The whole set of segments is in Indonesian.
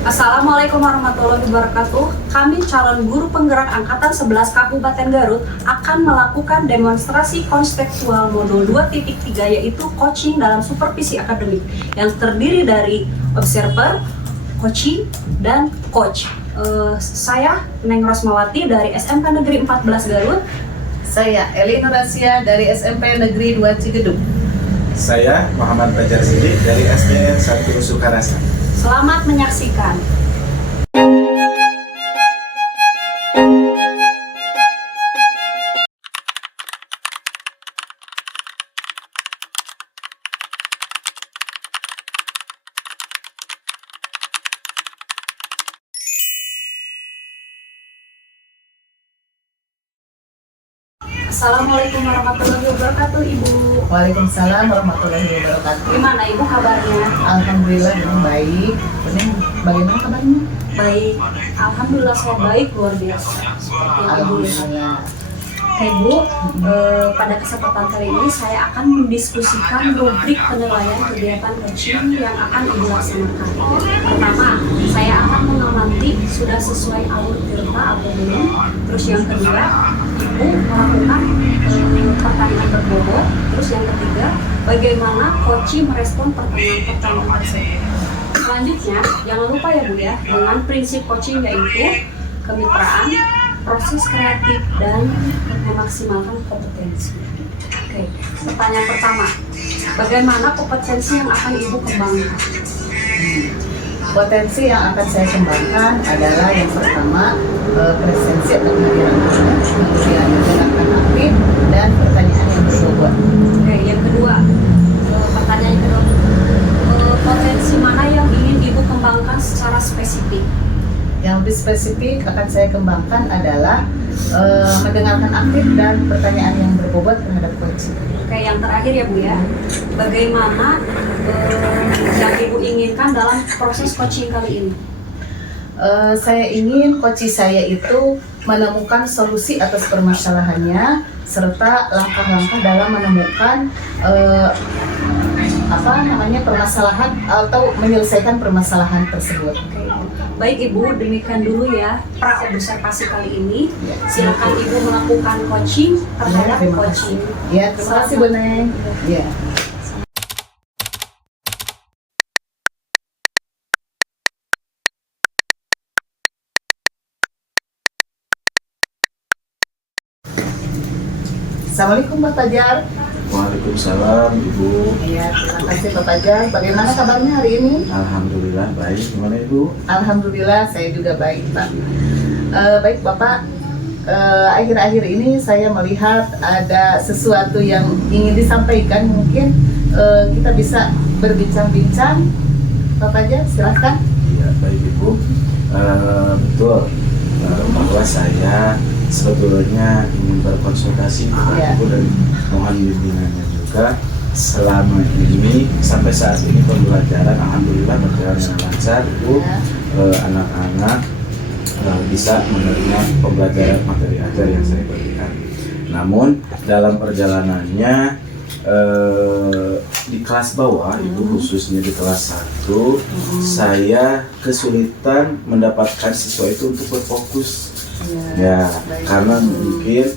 Assalamualaikum warahmatullahi wabarakatuh. Kami calon guru penggerak Angkatan 11 Kabupaten Garut akan melakukan demonstrasi konseptual modul 2.3 yaitu coaching dalam supervisi akademik yang terdiri dari observer, coaching, dan coach. Saya Neng Rosmawati dari SMK Negeri 14 Garut. Saya Eli Nurasia dari SMP Negeri 2 Cigedung. Saya Muhammad Fajar Sidik dari SDN 1 Sukarasa. Selamat menyaksikan. Assalamualaikum warahmatullahi wabarakatuh, Ibu. Waalaikumsalam warahmatullahi wabarakatuh. Gimana Ibu kabarnya? Alhamdulillah baik. Ini bagaimana kabarnya? Baik. Alhamdulillah saya baik, luar biasa. Seperti yang Ibu lihat. Alhamdulillah. Oke Bu, pada kesempatan kali ini saya akan mendiskusikan rubrik penilaian kegiatan coaching yang akan Ibu laksanakan. Pertama, saya akan mengamati sudah sesuai alur tirta atau belum. Terus yang kedua, Ibu melakukan pertanyaan berbobot. Terus yang ketiga, bagaimana coaching merespon pertanyaan-pertanyaan tersebut. Selanjutnya, jangan lupa ya Bu ya, dengan prinsip coaching yaitu kemitraan, proses kreatif, dan memaksimalkan kompetensi. Oke, pertanyaan pertama, bagaimana kompetensi yang akan Ibu kembangkan? Potensi yang akan saya kembangkan adalah yang pertama presensi atau kehadiran guru, kemudian mendengarkan aktif, dan pertanyaan yang berbobot. Oke, yang kedua, pertanyaan yang kedua, potensi mana yang ingin Ibu kembangkan secara spesifik? Yang lebih spesifik akan saya kembangkan adalah mendengarkan aktif dan pertanyaan yang berbobot terhadap coaching. Oke, yang terakhir ya Bu ya, bagaimana yang Ibu inginkan dalam proses coaching kali ini? Saya ingin coaching saya itu menemukan solusi atas permasalahannya serta langkah-langkah dalam menemukan permasalahan atau menyelesaikan permasalahan tersebut. Oke. Baik Ibu, demikian dulu ya pra-observasi kali ini. Silakan Ibu melakukan coaching terhadap terima coaching. kasih. Ya, terima kasih Bu Neng. Ya. Assalamualaikum Pak Fajar. Waalaikumsalam Ibu. Iya, terima kasih Pak Fajar. Bagaimana kabarnya hari ini? Alhamdulillah baik. Gimana Ibu? Alhamdulillah saya juga baik Pak. Baik Bapak, akhir-akhir ini saya melihat ada sesuatu yang ingin disampaikan. Mungkin kita bisa berbincang-bincang. Pak Fajar, silahkan. Iya baik Ibu. Betul bahwa saya sebetulnya ingin berkonsultasi dengan Ya. Ibu dan mohon bimbingannya juga. Selama ini sampai saat ini pembelajaran alhamdulillah berjalan dengan lancar Ibu. Ya. Anak-anak bisa menerima pembelajaran materi ajar yang saya berikan. Namun dalam perjalanannya di kelas bawah itu khususnya di kelas 1 saya kesulitan mendapatkan siswa itu untuk berfokus. Ya, baik. karena mungkin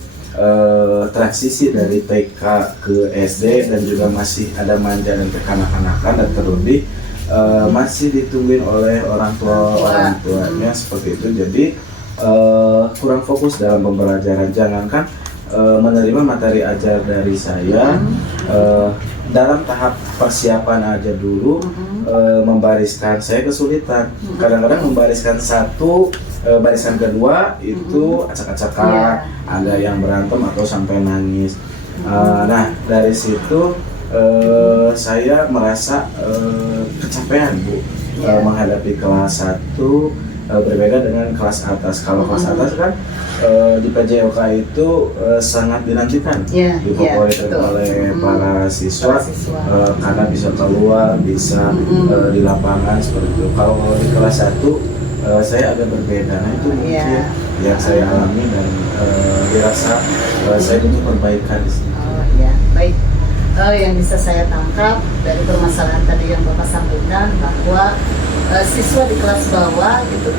transisi dari TK ke SD dan juga masih ada manja dan kekanak-kanakan dan terlebih masih ditungguin oleh orang tuanya seperti itu. Jadi kurang fokus dalam pembelajaran. Jangankan menerima materi ajar dari saya, dalam tahap persiapan aja dulu membariskan saya kesulitan. Kadang-kadang membariskan satu, barisan kedua itu acak-acakan, ada yang berantem atau sampai nangis. Nah dari situ saya merasa kecapean Bu, menghadapi kelas 1 berbeda dengan kelas atas. Kalau kelas atas kan di PJOK itu sangat dinantikan, difavoritkan oleh para siswa, karena bisa keluar, bisa di lapangan seperti itu. Kalau di kelas 1 saya agak berbeda. Nah itu mungkin yang saya alami dan dirasa saya butuh perbaikan di sini. Oh ya, baik. Yang bisa saya tangkap dari permasalahan tadi yang Bapak sampaikan bahwa siswa di kelas bawah itu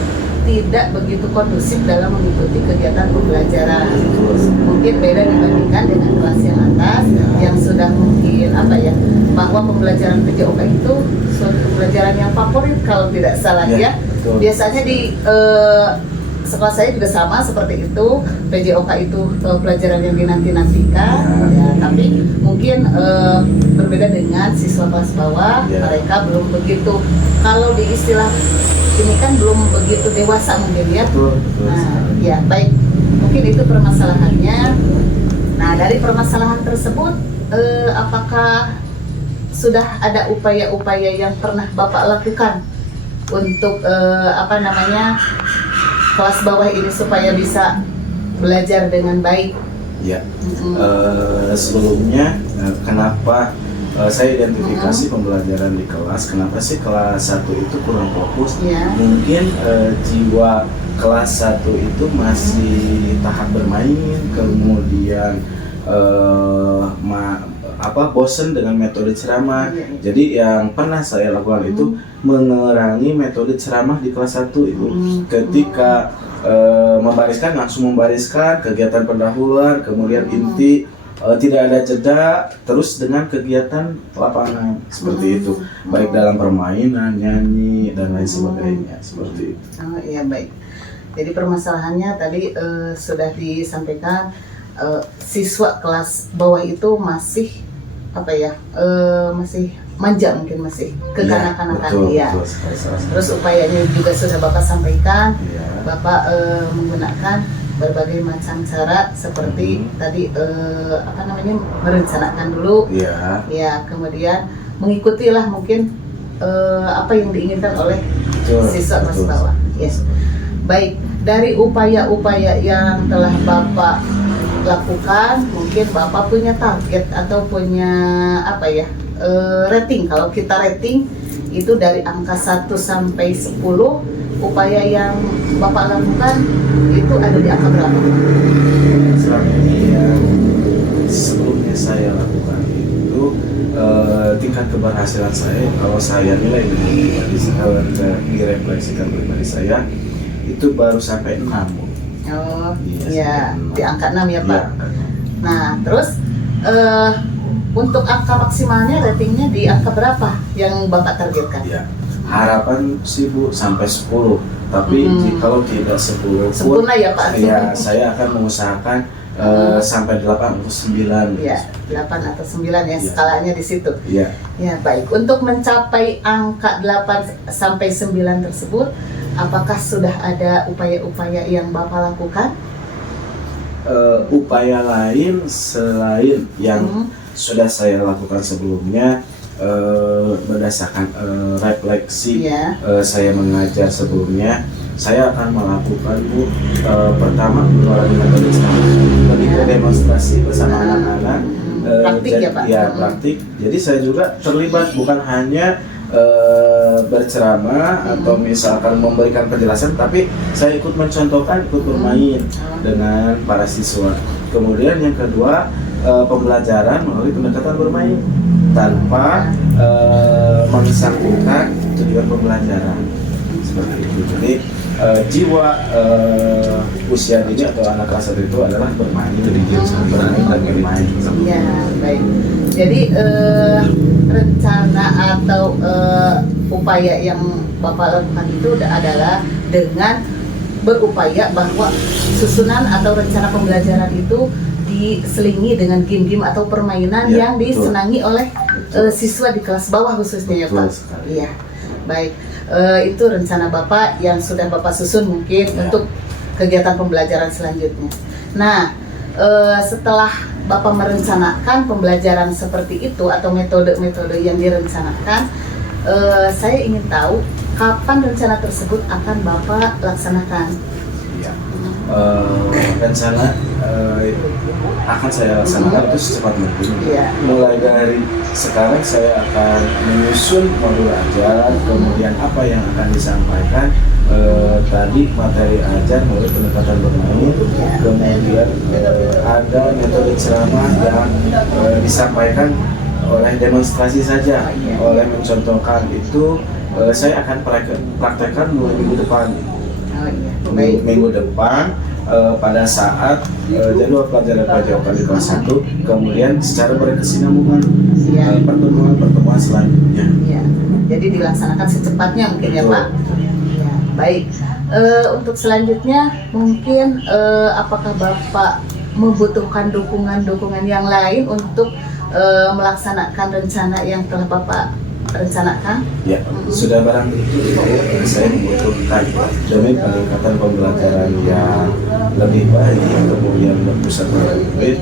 tidak begitu kondusif dalam mengikuti kegiatan pembelajaran. Mungkin beda dibandingkan dengan kelas yang atas yang sudah mungkin apa ya, bahwa pembelajaran PJOK itu suatu pembelajaran yang favorit kalau tidak salah ya. Betul. Biasanya di sekolah saya juga sama seperti itu. PJOK itu pelajaran yang dinanti-nantikan ya, tapi mungkin berbeda dengan siswa kelas bawah. Mereka belum begitu, kalau di istilah ini kan belum begitu dewasa mungkin ya. Betul. Nah, ya baik, mungkin itu permasalahannya. Nah, dari permasalahan tersebut apakah sudah ada upaya-upaya yang pernah Bapak lakukan untuk apa namanya, kelas bawah ini supaya bisa belajar dengan baik? Ya. Sebelumnya kenapa saya identifikasi pembelajaran di kelas, kenapa sih kelas 1 itu kurang fokus? Mungkin jiwa kelas 1 itu masih tahap bermain, kemudian bosen dengan metode ceramah. Jadi yang pernah saya lakukan itu mengurangi metode ceramah di kelas 1 itu. Ketika membariskan, langsung membariskan kegiatan pendahuluan, kemudian inti, tidak ada jeda, terus dengan kegiatan lapangan seperti itu, baik dalam permainan, nyanyi dan lain sebagainya seperti itu. Oh iya, baik. Jadi permasalahannya tadi sudah disampaikan, siswa kelas bawah itu masih apa ya, masih manja, mungkin masih kekanak-kanakan ya. Terus upayanya juga sudah Bapak sampaikan, Bapak menggunakan berbagai macam cara seperti tadi apa namanya, merencanakan dulu ya, kemudian mengikutilah mungkin apa yang diinginkan oleh siswa kelas bawah. Yes. Baik, dari upaya-upaya yang telah Bapak lakukan, mungkin Bapak punya target atau punya apa ya, rating. Kalau kita rating itu dari angka 1 sampai 10, upaya yang Bapak lakukan itu ada di angka berapa? Selama ini yang sebelumnya saya lakukan itu tingkat keberhasilan saya, kalau saya nilai direfleksikan pribadi saya, itu baru sampai 6. Oh iya, di angka 6 ya Pak. Nah terus untuk angka maksimalnya, ratingnya di angka berapa yang Bapak targetkan? Ya, harapan sih Bu sampai 10, tapi kalau tidak 10 sempurna ya Pak? Ya, saya akan mengusahakan sampai 8 atau 9. Ya, 8 atau 9 ya, skalanya di situ. Ya. Ya baik, untuk mencapai angka 8 sampai 9 tersebut, apakah sudah ada upaya-upaya yang Bapak lakukan? Upaya lain selain yang sudah saya lakukan sebelumnya, berdasarkan refleksi saya mengajar sebelumnya, saya akan melakukan Bu, pertama mengurangi metode ceramah, lebih ke demonstrasi bersama anak-anak, praktik ya Pak? Ya praktik. Jadi saya juga terlibat, bukan hanya berceramah atau misalkan memberikan penjelasan, tapi saya ikut mencontohkan, ikut bermain dengan para siswa. Kemudian yang kedua, pembelajaran melalui pendekatan bermain tanpa mengesangkutan tujuan pembelajaran seperti itu. Jadi jiwa usia dini atau anak kelas 1 itu adalah bermain, bermain dan bermain. Ya baik. Jadi rencana atau upaya yang Bapak lakukan itu adalah dengan berupaya bahwa susunan atau rencana pembelajaran itu diselingi dengan game-game atau permainan yang disenangi oleh siswa di kelas bawah khususnya ya Pak. Iya, baik. Itu rencana Bapak yang sudah Bapak susun mungkin untuk kegiatan pembelajaran selanjutnya. Nah, setelah Bapak merencanakan pembelajaran seperti itu atau metode-metode yang direncanakan, saya ingin tahu kapan rencana tersebut akan Bapak laksanakan. Rencana akan saya laksanakan itu secepat mungkin. Mulai dari sekarang saya akan menyusun modul ajar, kemudian apa yang akan disampaikan, tadi materi ajar melalui pendekatan bermain, kemudian ada metode ceramah yang disampaikan oleh demonstrasi saja, oleh mencontohkan itu saya akan praktekkan mulai minggu depan. Oh iya, baik. Minggu depan pada saat jadwal pelajaran PJOK di kelas 1, kemudian secara berkesinambungan Iya. pertemuan selanjutnya. Iya. Jadi dilaksanakan secepatnya mungkin ya Betul. Pak. Ya, baik. Untuk selanjutnya mungkin apakah Bapak membutuhkan dukungan yang lain untuk melaksanakan rencana yang telah Bapak rencanakan? Ya, sudah barang tentu Ibu, saya membutuhkan demi peningkatan pembelajaran yang lebih baik, kemudian berpusat pada murid.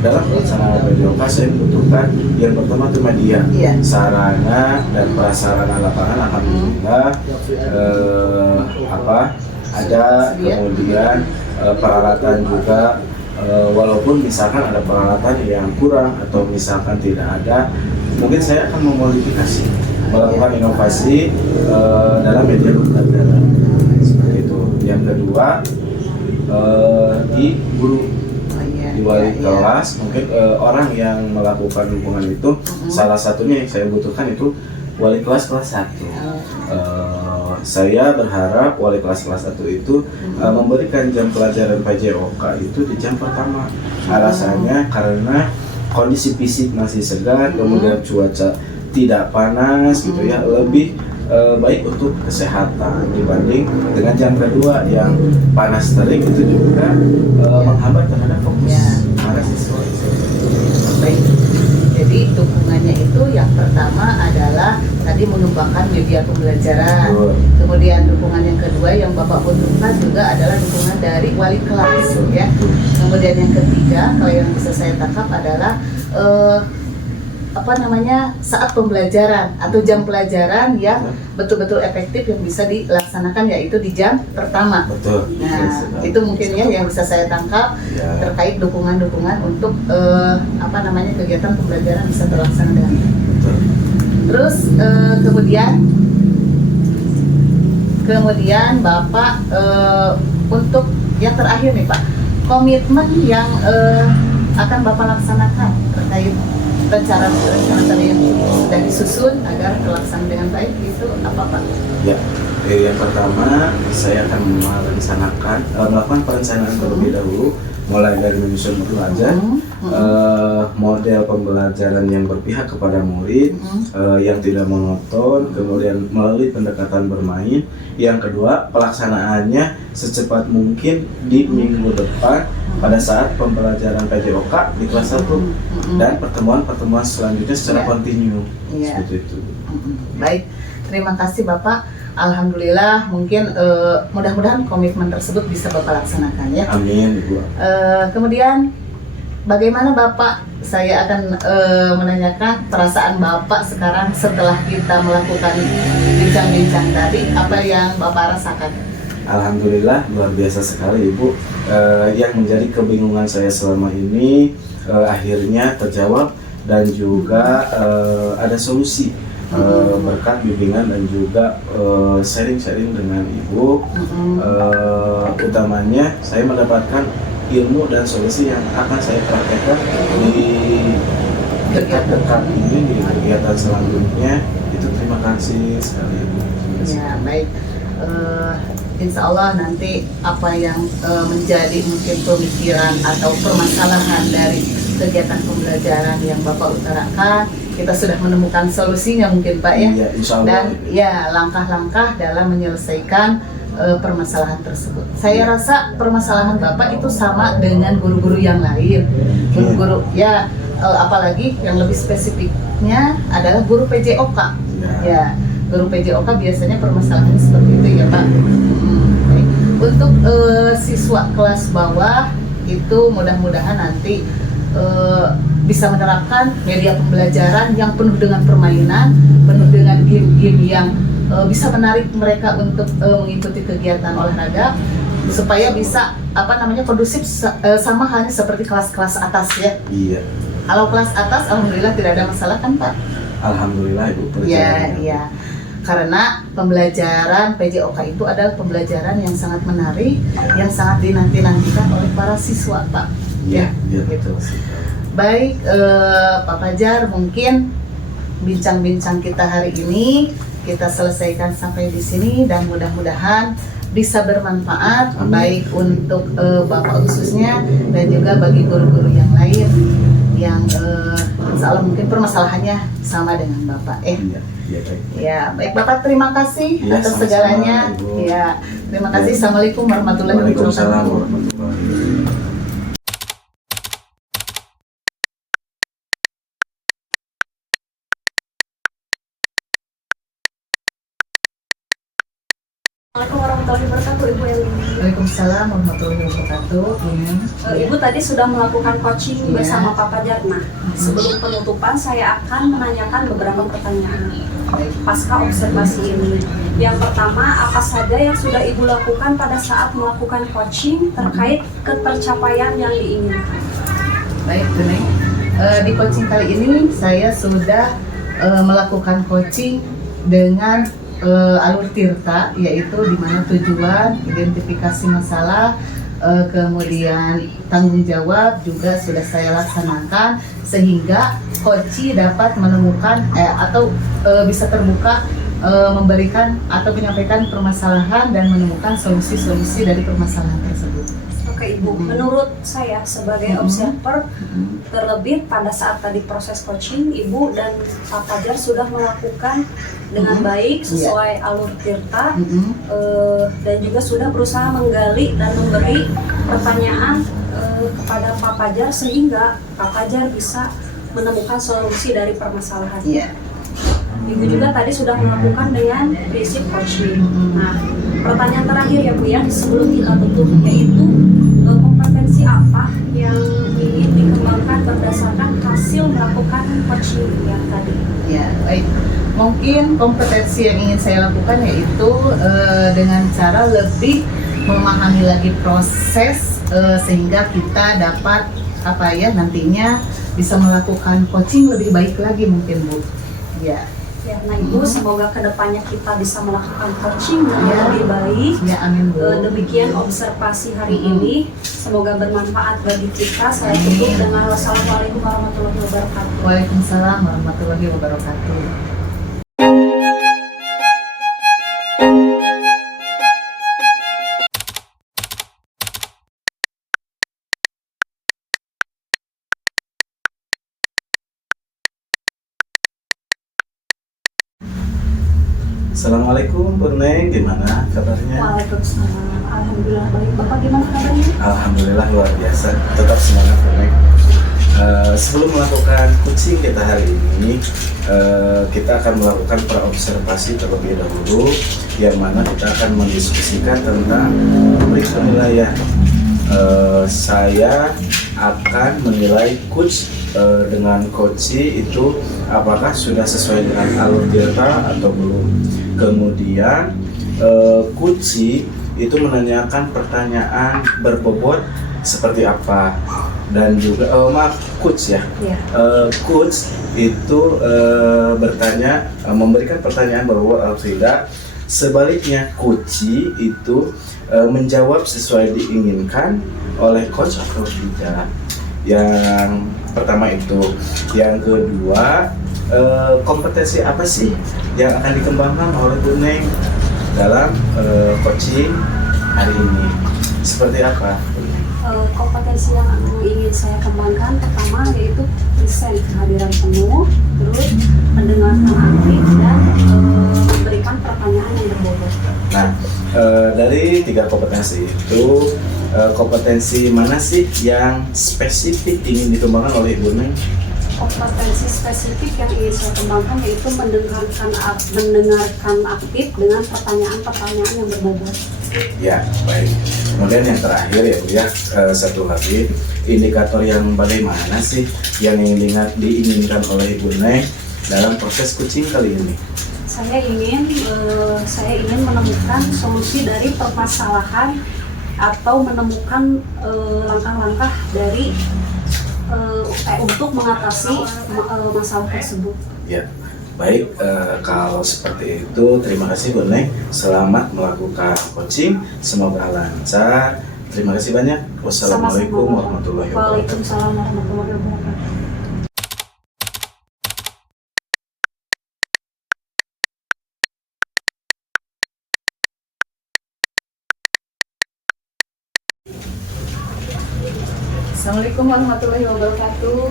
Dalam pelaksanaan PJOK saya membutuhkan yang pertama itu media, Iya. sarana dan prasarana lapangan alhamdulillah ada, kemudian peralatan juga. Walaupun misalkan ada peralatan yang kurang atau misalkan tidak ada, mungkin saya akan memodifikasi, melakukan inovasi dalam media pembelajaran seperti itu. Yang kedua, di guru, Oh, iya, di wali iya, iya. kelas, mungkin orang yang melakukan dukungan itu, salah satunya yang saya butuhkan itu wali kelas 1. Saya berharap wali kelas 1 itu memberikan jam pelajaran PJOK itu di jam pertama. Alasannya karena kondisi fisik masih segar, kemudian cuaca tidak panas gitu ya, lebih baik untuk kesehatan dibanding dengan jam kedua yang panas terik, itu juga menghambat terhadap fokus Ya. para siswa. Baik. Jadi dukungannya itu yang pertama adalah tadi mengembangkan media pembelajaran. Betul. Kemudian dukungan yang kedua yang Bapak butuhkan juga adalah dukungan dari wali kelas ya. Kemudian yang ketiga, kalau yang bisa saya tangkap adalah saat pembelajaran atau jam pelajaran yang betul-betul efektif yang bisa dilaksanakan yaitu di jam pertama. Betul. Nah, itu mungkin ya yang bisa saya tangkap Ya. terkait dukungan-dukungan untuk kegiatan pembelajaran bisa terlaksana dengan baik. Betul. Terus kemudian Bapak untuk yang terakhir nih Pak, komitmen yang akan Bapak laksanakan terkait rencana tadi yang sudah disusun agar terlaksana dengan baik itu apa Pak? Ya, yang pertama saya akan melakukan perencanaan terlebih dahulu, mulai dari menyusun pelajaran, model pembelajaran yang berpihak kepada murid, yang tidak monoton, kemudian melalui pendekatan bermain. Yang kedua, pelaksanaannya secepat mungkin di minggu depan pada saat pembelajaran PJOK di kelas 1 dan pertemuan-pertemuan selanjutnya secara Ya. kontinu. Ya. Seperti itu. Baik, terima kasih Bapak. Alhamdulillah, mungkin mudah-mudahan komitmen tersebut bisa Bapak laksanakan ya. Amin, Ibu. Kemudian bagaimana Bapak? Saya akan menanyakan perasaan Bapak sekarang setelah kita melakukan bincang-bincang tadi. Apa yang Bapak rasakan? Alhamdulillah, luar biasa sekali Ibu. Yang menjadi kebingungan saya selama ini akhirnya terjawab dan juga ada solusi berkat bimbingan dan juga sharing-sharing dengan Ibu. Utamanya saya mendapatkan ilmu dan solusi yang akan saya praktekkan di dekat-dekat ini, di kegiatan selanjutnya. Itu terima kasih sekali Ibu. Ya, baik. Insya Allah nanti apa yang menjadi mungkin pemikiran atau permasalahan dari kegiatan pembelajaran yang Bapak utarakan, kita sudah menemukan solusinya mungkin Pak ya. Iya, insya Allah. Dan ya langkah-langkah dalam menyelesaikan permasalahan tersebut. Saya rasa permasalahan Bapak itu sama dengan guru-guru yang lain. Guru-guru ya apalagi yang lebih spesifiknya adalah guru PJOK. Ya, guru PJOK biasanya permasalahannya seperti itu ya Pak. Baik. Untuk siswa kelas bawah itu mudah-mudahan nanti bisa menerapkan media pembelajaran yang penuh dengan permainan, penuh dengan game-game yang bisa menarik mereka untuk mengikuti kegiatan olahraga supaya bisa kondusif sama halnya seperti kelas-kelas atas ya. Iya. Kalau kelas atas alhamdulillah tidak ada masalah kan Pak? Alhamdulillah Ibu. Iya. Karena pembelajaran PJOK itu adalah pembelajaran yang sangat menarik, yang sangat dinanti-nantikan oleh para siswa Pak. Iya, gitu. betul. Baik, Pak Fajar, mungkin bincang-bincang kita hari ini kita selesaikan sampai di sini dan mudah-mudahan bisa bermanfaat Amin. baik untuk Bapak khususnya dan juga bagi guru-guru yang lain yang insya Allah mungkin permasalahannya sama dengan Bapak. Iya, iya baik. Ya, baik Bapak, terima kasih Ya, atas sama-sama, segalanya. Ibu. Ya, terima kasih. Assalamualaikum warahmatullahi Waalaikumsalam wabarakatuh. warahmatullahi wabarakatuh. Assalamualaikum warahmatullahi wabarakatuh, Ibu Eli. Waalaikumsalam warahmatullahi wabarakatuh. Ibu tadi sudah melakukan coaching Iya. bersama Pak Fajar. Nah, sebelum penutupan saya akan menanyakan beberapa pertanyaan Baik. pasca observasi ini. Yang pertama, apa saja yang sudah Ibu lakukan pada saat melakukan coaching terkait ketercapaian yang diinginkan? Baik, Buneng. Di coaching kali ini saya sudah melakukan coaching dengan alur tirta, yaitu di mana tujuan, identifikasi masalah, kemudian tanggung jawab juga sudah saya laksanakan sehingga coach dapat menemukan atau bisa terbuka memberikan atau menyampaikan permasalahan dan menemukan solusi-solusi dari permasalahan tersebut. Oke Ibu, menurut saya sebagai observer, terlebih pada saat tadi proses coaching, Ibu dan Pak Fajar sudah melakukan dengan baik sesuai alur tirta, dan juga sudah berusaha menggali dan memberi pertanyaan kepada Pak Fajar sehingga Pak Fajar bisa menemukan solusi dari permasalahan. Iya. Ibu juga tadi sudah melakukan dengan basic coaching. Nah, pertanyaan terakhir ya Bu ya, sebelum kita tutup, yaitu kompetensi apa yang ingin dikembangkan berdasarkan hasil melakukan coaching yang tadi? Ya, baik. Mungkin kompetensi yang ingin saya lakukan yaitu dengan cara lebih memahami lagi proses sehingga kita dapat nantinya bisa melakukan coaching lebih baik lagi mungkin Bu. Ya. Ya, nah Ibu, semoga kedepannya kita bisa melakukan coaching yang lebih baik. Ya, amin Bu. Demikian observasi hari ini. Semoga bermanfaat bagi kita. Saya tutup dengan wassalamualaikum warahmatullahi wabarakatuh. Waalaikumsalam warahmatullahi wabarakatuh. Assalamualaikum Bu Neng, gimana kabarnya? Waalaikumsalam. Alhamdulillah baik. Bapak gimana kabarnya? Alhamdulillah luar biasa, tetap semangat Bu Neng. Sebelum melakukan coaching kita hari ini, kita akan melakukan praobservasi terlebih dahulu, yang mana kita akan mendiskusikan tentang rubrik penilaian. Saya akan menilai coach dengan coaching itu apakah sudah sesuai dengan alur tirta atau belum. Kemudian coaching itu menanyakan pertanyaan berbobot seperti apa, dan juga coach ya. Coach itu memberikan pertanyaan berbobot atau tidak. Sebaliknya coach itu menjawab sesuai diinginkan oleh coach atau tidak. Yang pertama itu. Yang kedua, kompetensi apa sih yang akan dikembangkan oleh Bu Neng dalam coaching hari ini? Seperti apa? Kompetensi yang ingin saya kembangkan pertama yaitu present, kehadiran penuh, terus mendengarkan aktif, dan memberikan pertanyaan yang berbobot. Nah, dari tiga kompetensi itu, kompetensi mana sih yang spesifik ingin dikembangkan oleh Ibu Neng? Kompetensi spesifik yang ingin saya kembangkan yaitu mendengarkan aktif dengan pertanyaan-pertanyaan yang berbobot. Ya, baik. Kemudian yang terakhir ya Bu ya, satu lagi, indikator yang bagaimana sih yang diinginkan oleh Ibu Neng dalam proses coaching kali ini? Saya ingin menemukan solusi dari permasalahan atau menemukan langkah-langkah dari untuk mengatasi masalah tersebut. Ya, baik. Kalau seperti itu, terima kasih Bu Neng. Selamat melakukan coaching. Semoga lancar. Terima kasih banyak. Wassalamualaikum warahmatullahi wabarakatuh. Waalaikumsalam warahmatullahi wabarakatuh. Assalamualaikum warahmatullahi wabarakatuh.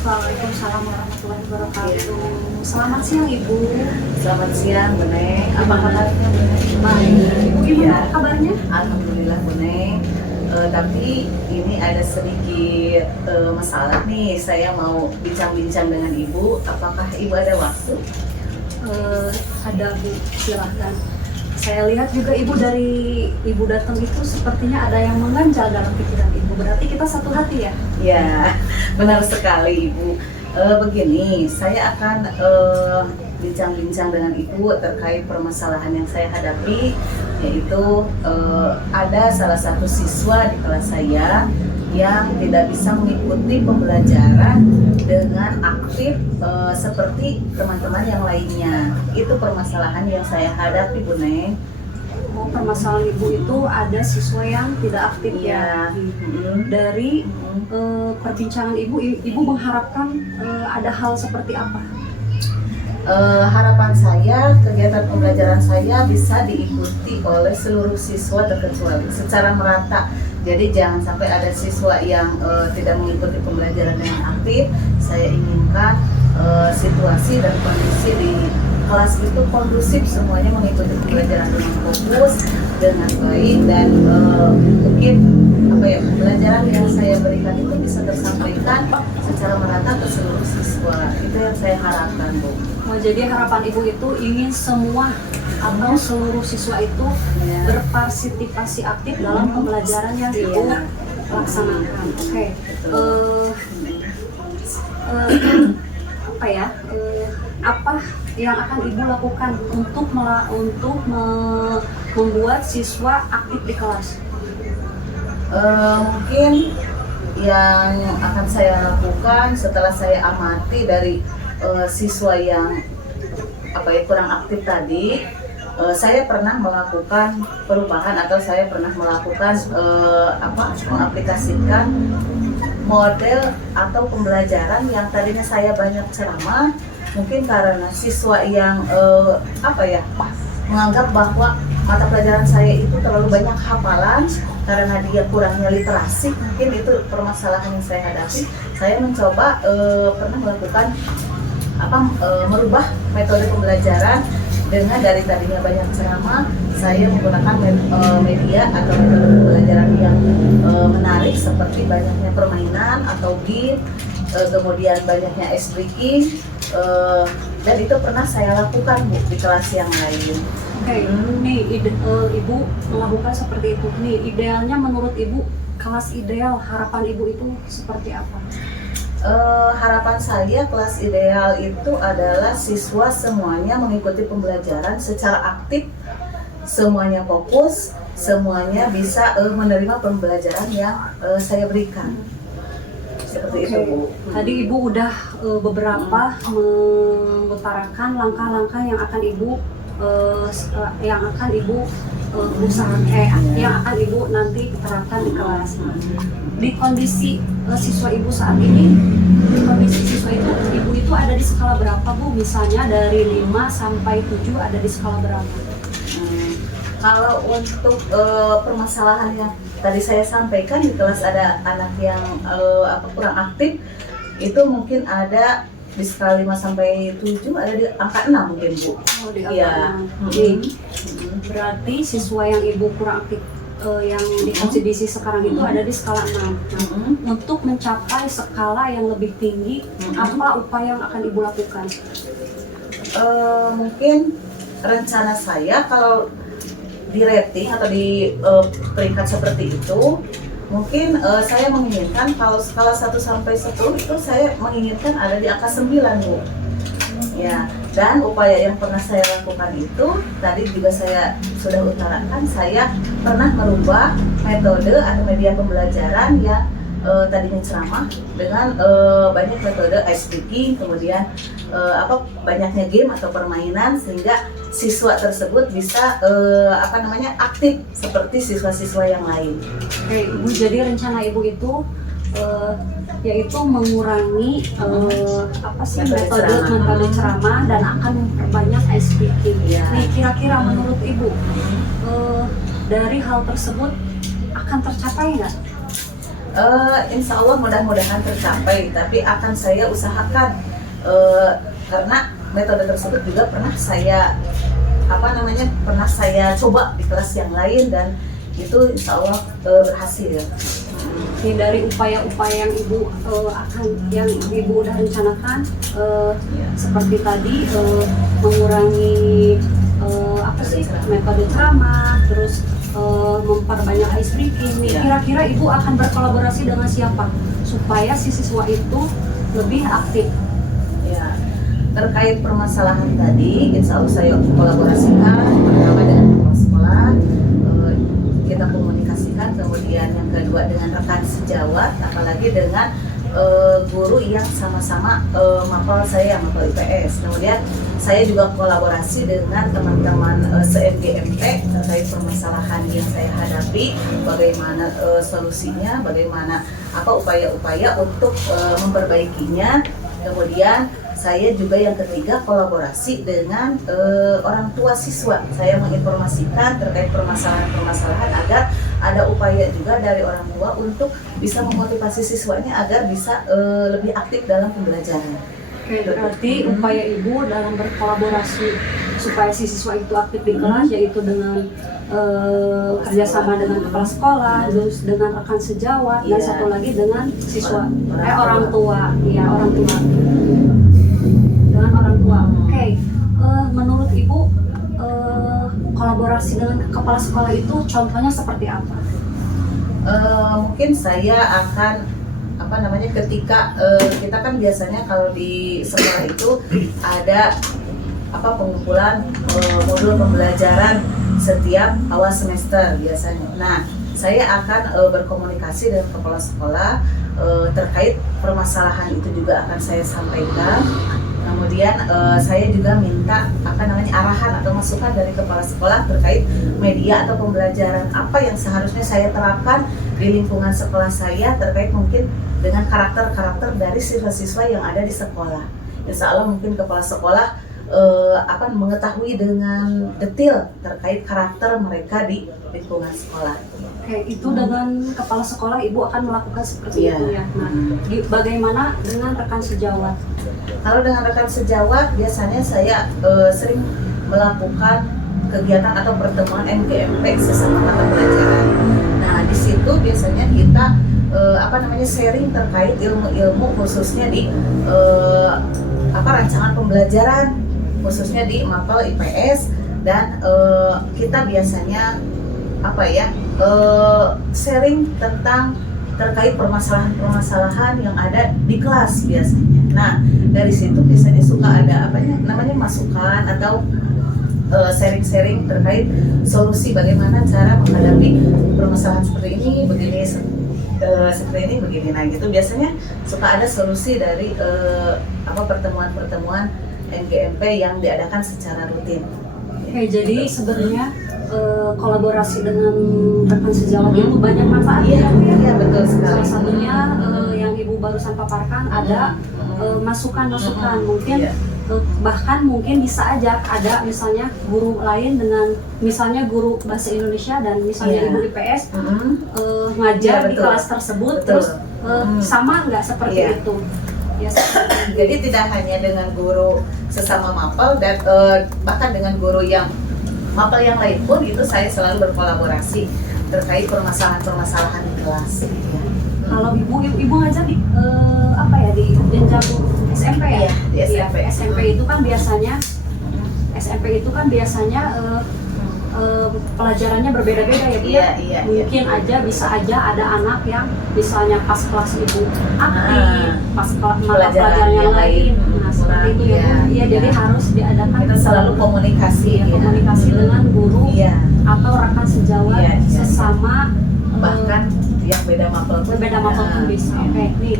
Waalaikumsalam warahmatullahi wabarakatuh. Selamat siang Ibu. Selamat siang, Bu Neng. Apa kabarnya, Bu Neng? Baik. Ibu Iya. gimana kabarnya? Alhamdulillah, Bu Neng. Tapi ini ada sedikit masalah nih. Saya mau bincang-bincang dengan Ibu. Apakah Ibu ada waktu? Ada Bu, silahkan. Saya lihat juga Ibu dari Ibu datang itu sepertinya ada yang mengganjal dalam pikiran Ibu. Berarti kita satu hati ya? Ya, benar sekali Ibu. Begini, saya akan bincang-bincang dengan Ibu terkait permasalahan yang saya hadapi, yaitu ada salah satu siswa di kelas saya yang tidak bisa mengikuti pembelajaran dengan aktif seperti teman-teman yang lainnya. Itu permasalahan yang saya hadapi, Bu Neng. Oh, permasalahan Ibu itu ada siswa yang tidak aktif ya? Dari perbincangan Ibu mengharapkan ada hal seperti apa? Harapan saya, kegiatan pembelajaran saya bisa diikuti oleh seluruh siswa terkecuali secara merata. Jadi jangan sampai ada siswa yang tidak mengikuti pembelajaran dengan aktif. Saya inginkan situasi dan kondisi di kelas itu kondusif, semuanya mengikuti pembelajaran dengan fokus, dengan baik, dan mungkin pembelajaran yang saya berikan itu bisa tersampaikan secara merata ke seluruh siswa. Itu yang saya harapkan, Bu. Oh, jadi harapan Ibu itu ingin semua atau seluruh siswa itu berpartisipasi aktif dalam pembelajaran yang Ibu laksanakan. Oke. Apa yang akan Ibu lakukan untuk membuat siswa aktif di kelas? Mungkin yang akan saya lakukan setelah saya amati dari siswa yang kurang aktif tadi, saya pernah melakukan perubahan atau saya pernah melakukan mengaplikasikan model atau pembelajaran yang tadinya saya banyak ceramah, mungkin karena siswa yang menganggap bahwa mata pelajaran saya itu terlalu banyak hafalan karena dia kurangnya literasi, mungkin itu permasalahan yang saya hadapi. Saya mencoba pernah melakukan merubah metode pembelajaran dengan dari tadinya banyak ceramah, saya menggunakan media atau metode pembelajaran yang menarik seperti banyaknya permainan atau game, kemudian banyaknya ice breaking, dan itu pernah saya lakukan, Bu, di kelas yang lain. Oke, nih Ibu melakukan seperti itu. Nih, idealnya menurut Ibu, kelas ideal, harapan Ibu itu seperti apa? Harapan saya kelas ideal itu adalah siswa semuanya mengikuti pembelajaran secara aktif, semuanya fokus, semuanya bisa menerima pembelajaran yang saya berikan. Seperti itu, Bu. Tadi Ibu udah beberapa mengutarakan langkah-langkah yang akan Ibu yang akan Ibu nanti terapkan di kelas. Di kondisi siswa Ibu saat ini, di kondisi siswa Ibu itu ada di skala berapa, Bu? Misalnya dari 5 sampai 7 ada di skala berapa? Kalau untuk permasalahan yang tadi saya sampaikan, di kelas ada anak yang kurang aktif, itu mungkin ada di skala 5 sampai 7 ada di angka 6 mungkin, Bu. Oh, di angka 6. Berarti siswa yang Ibu kurang aktif yang di kondisi sekarang itu ada di skala 6. Nah, untuk mencapai skala yang lebih tinggi, apa upaya yang akan Ibu lakukan? Mungkin rencana saya kalau di rating atau di peringkat seperti itu, mungkin saya menginginkan kalau skala 1 sampai 10 itu saya menginginkan ada di angka 9, Bu. Ya, dan upaya yang pernah saya lakukan itu tadi juga saya sudah utarakan, saya pernah merubah metode atau media pembelajaran yang tadinya ceramah dengan banyak metode ice breaking, kemudian banyaknya game atau permainan sehingga siswa tersebut bisa aktif seperti siswa-siswa yang lain. Oke, Ibu, jadi rencana Ibu itu yaitu mengurangi metode ceramah dan akan memperbanyak ice breaking. Nih, kira-kira menurut Ibu dari hal tersebut akan tercapai nggak? Insya Allah mudah-mudahan tercapai, tapi akan saya usahakan karena metode tersebut juga pernah saya coba di kelas yang lain dan itu insya Allah berhasil ya. Ini dari upaya-upaya yang yang ibu udah rencanakan seperti tadi mengurangi metode ceramah, terus memperbanyak ice breaking. Kira-kira ibu akan berkolaborasi dengan siapa supaya si siswa itu lebih aktif? Ya, terkait permasalahan tadi, insya Allah saya kolaborasikan pertama dengan kepala sekolah, kita komunikasikan, kemudian yang kedua dengan rekan sejawat, apalagi dengan guru yang sama-sama mapel IPS. Kemudian saya juga kolaborasi dengan teman-teman se-MGMP terkait permasalahan yang saya hadapi, bagaimana solusinya, bagaimana upaya-upaya untuk memperbaikinya. Kemudian saya juga yang ketiga kolaborasi dengan orang tua siswa. Saya menginformasikan terkait permasalahan-permasalahan agar ada upaya juga dari orang tua untuk bisa memotivasi siswanya agar bisa lebih aktif dalam pembelajaran. Oke, berarti upaya ibu dalam berkolaborasi supaya si siswa itu aktif di kelas, yaitu dengan kerjasama dengan kepala sekolah, terus dengan rekan sejawat, dan satu lagi dengan siswa, orang tua, dengan orang tua. Oke, menurut ibu kolaborasi dengan kepala sekolah itu contohnya seperti apa? Mungkin saya akan ketika kita kan biasanya kalau di sekolah itu ada pengumpulan modul pembelajaran setiap awal semester biasanya. Nah, saya akan berkomunikasi dengan kepala sekolah terkait permasalahan itu juga akan saya sampaikan. Kemudian saya juga minta arahan atau masukan dari kepala sekolah terkait media atau pembelajaran apa yang seharusnya saya terapkan di lingkungan sekolah saya terkait mungkin dengan karakter-karakter dari siswa-siswa yang ada di sekolah. Insya Allah mungkin kepala sekolah akan mengetahui dengan detail terkait karakter mereka di lingkungan sekolah. Oke, itu dengan kepala sekolah ibu akan melakukan seperti itu ya. Nah, bagaimana dengan rekan sejawat? Kalau dengan rekan sejawat biasanya saya sering melakukan kegiatan atau pertemuan MGMP sesama mata pelajaran. Nah, di situ biasanya kita sharing terkait ilmu-ilmu khususnya di rancangan pembelajaran khususnya di mapel IPS dan kita biasanya sharing tentang terkait permasalahan-permasalahan yang ada di kelas biasanya. Nah, dari situ biasanya suka ada masukan atau sharing-sharing terkait solusi bagaimana cara menghadapi permasalahan seperti ini, begini. Nah, gitu biasanya suka ada solusi dari pertemuan-pertemuan MGMP yang diadakan secara rutin. Oke, jadi sebenarnya kolaborasi dengan rekan sejawat itu banyak manfaatnya. Iya, betul sekali. Salah satunya yang ibu barusan paparkan ada masukan-masukan mungkin. Bahkan mungkin bisa aja ada misalnya guru lain dengan misalnya guru bahasa Indonesia dan misalnya ibu IPS ngajar di kelas tersebut. Betul. Terus sama nggak seperti itu ya? Jadi tidak hanya dengan guru sesama mapel dan bahkan dengan guru yang mapel yang lain pun itu saya selalu berkolaborasi terkait permasalahan-permasalahan di kelas. Kalau ibu ngajar di di jenjang SMP ya? Di SMP. SMP itu kan biasanya pelajarannya berbeda-beda ya Bu. Iya. Mungkin bisa aja ada anak yang misalnya pas kelas ibu aktif, pas mata pelajaran yang lain. Nah, seperti itu ya Bu. Iya, jadi harus diadakan kita selalu komunikasi dengan guru atau rekan sejawat sesama bahkan yang beda mapel pun bisa. Oke, nih.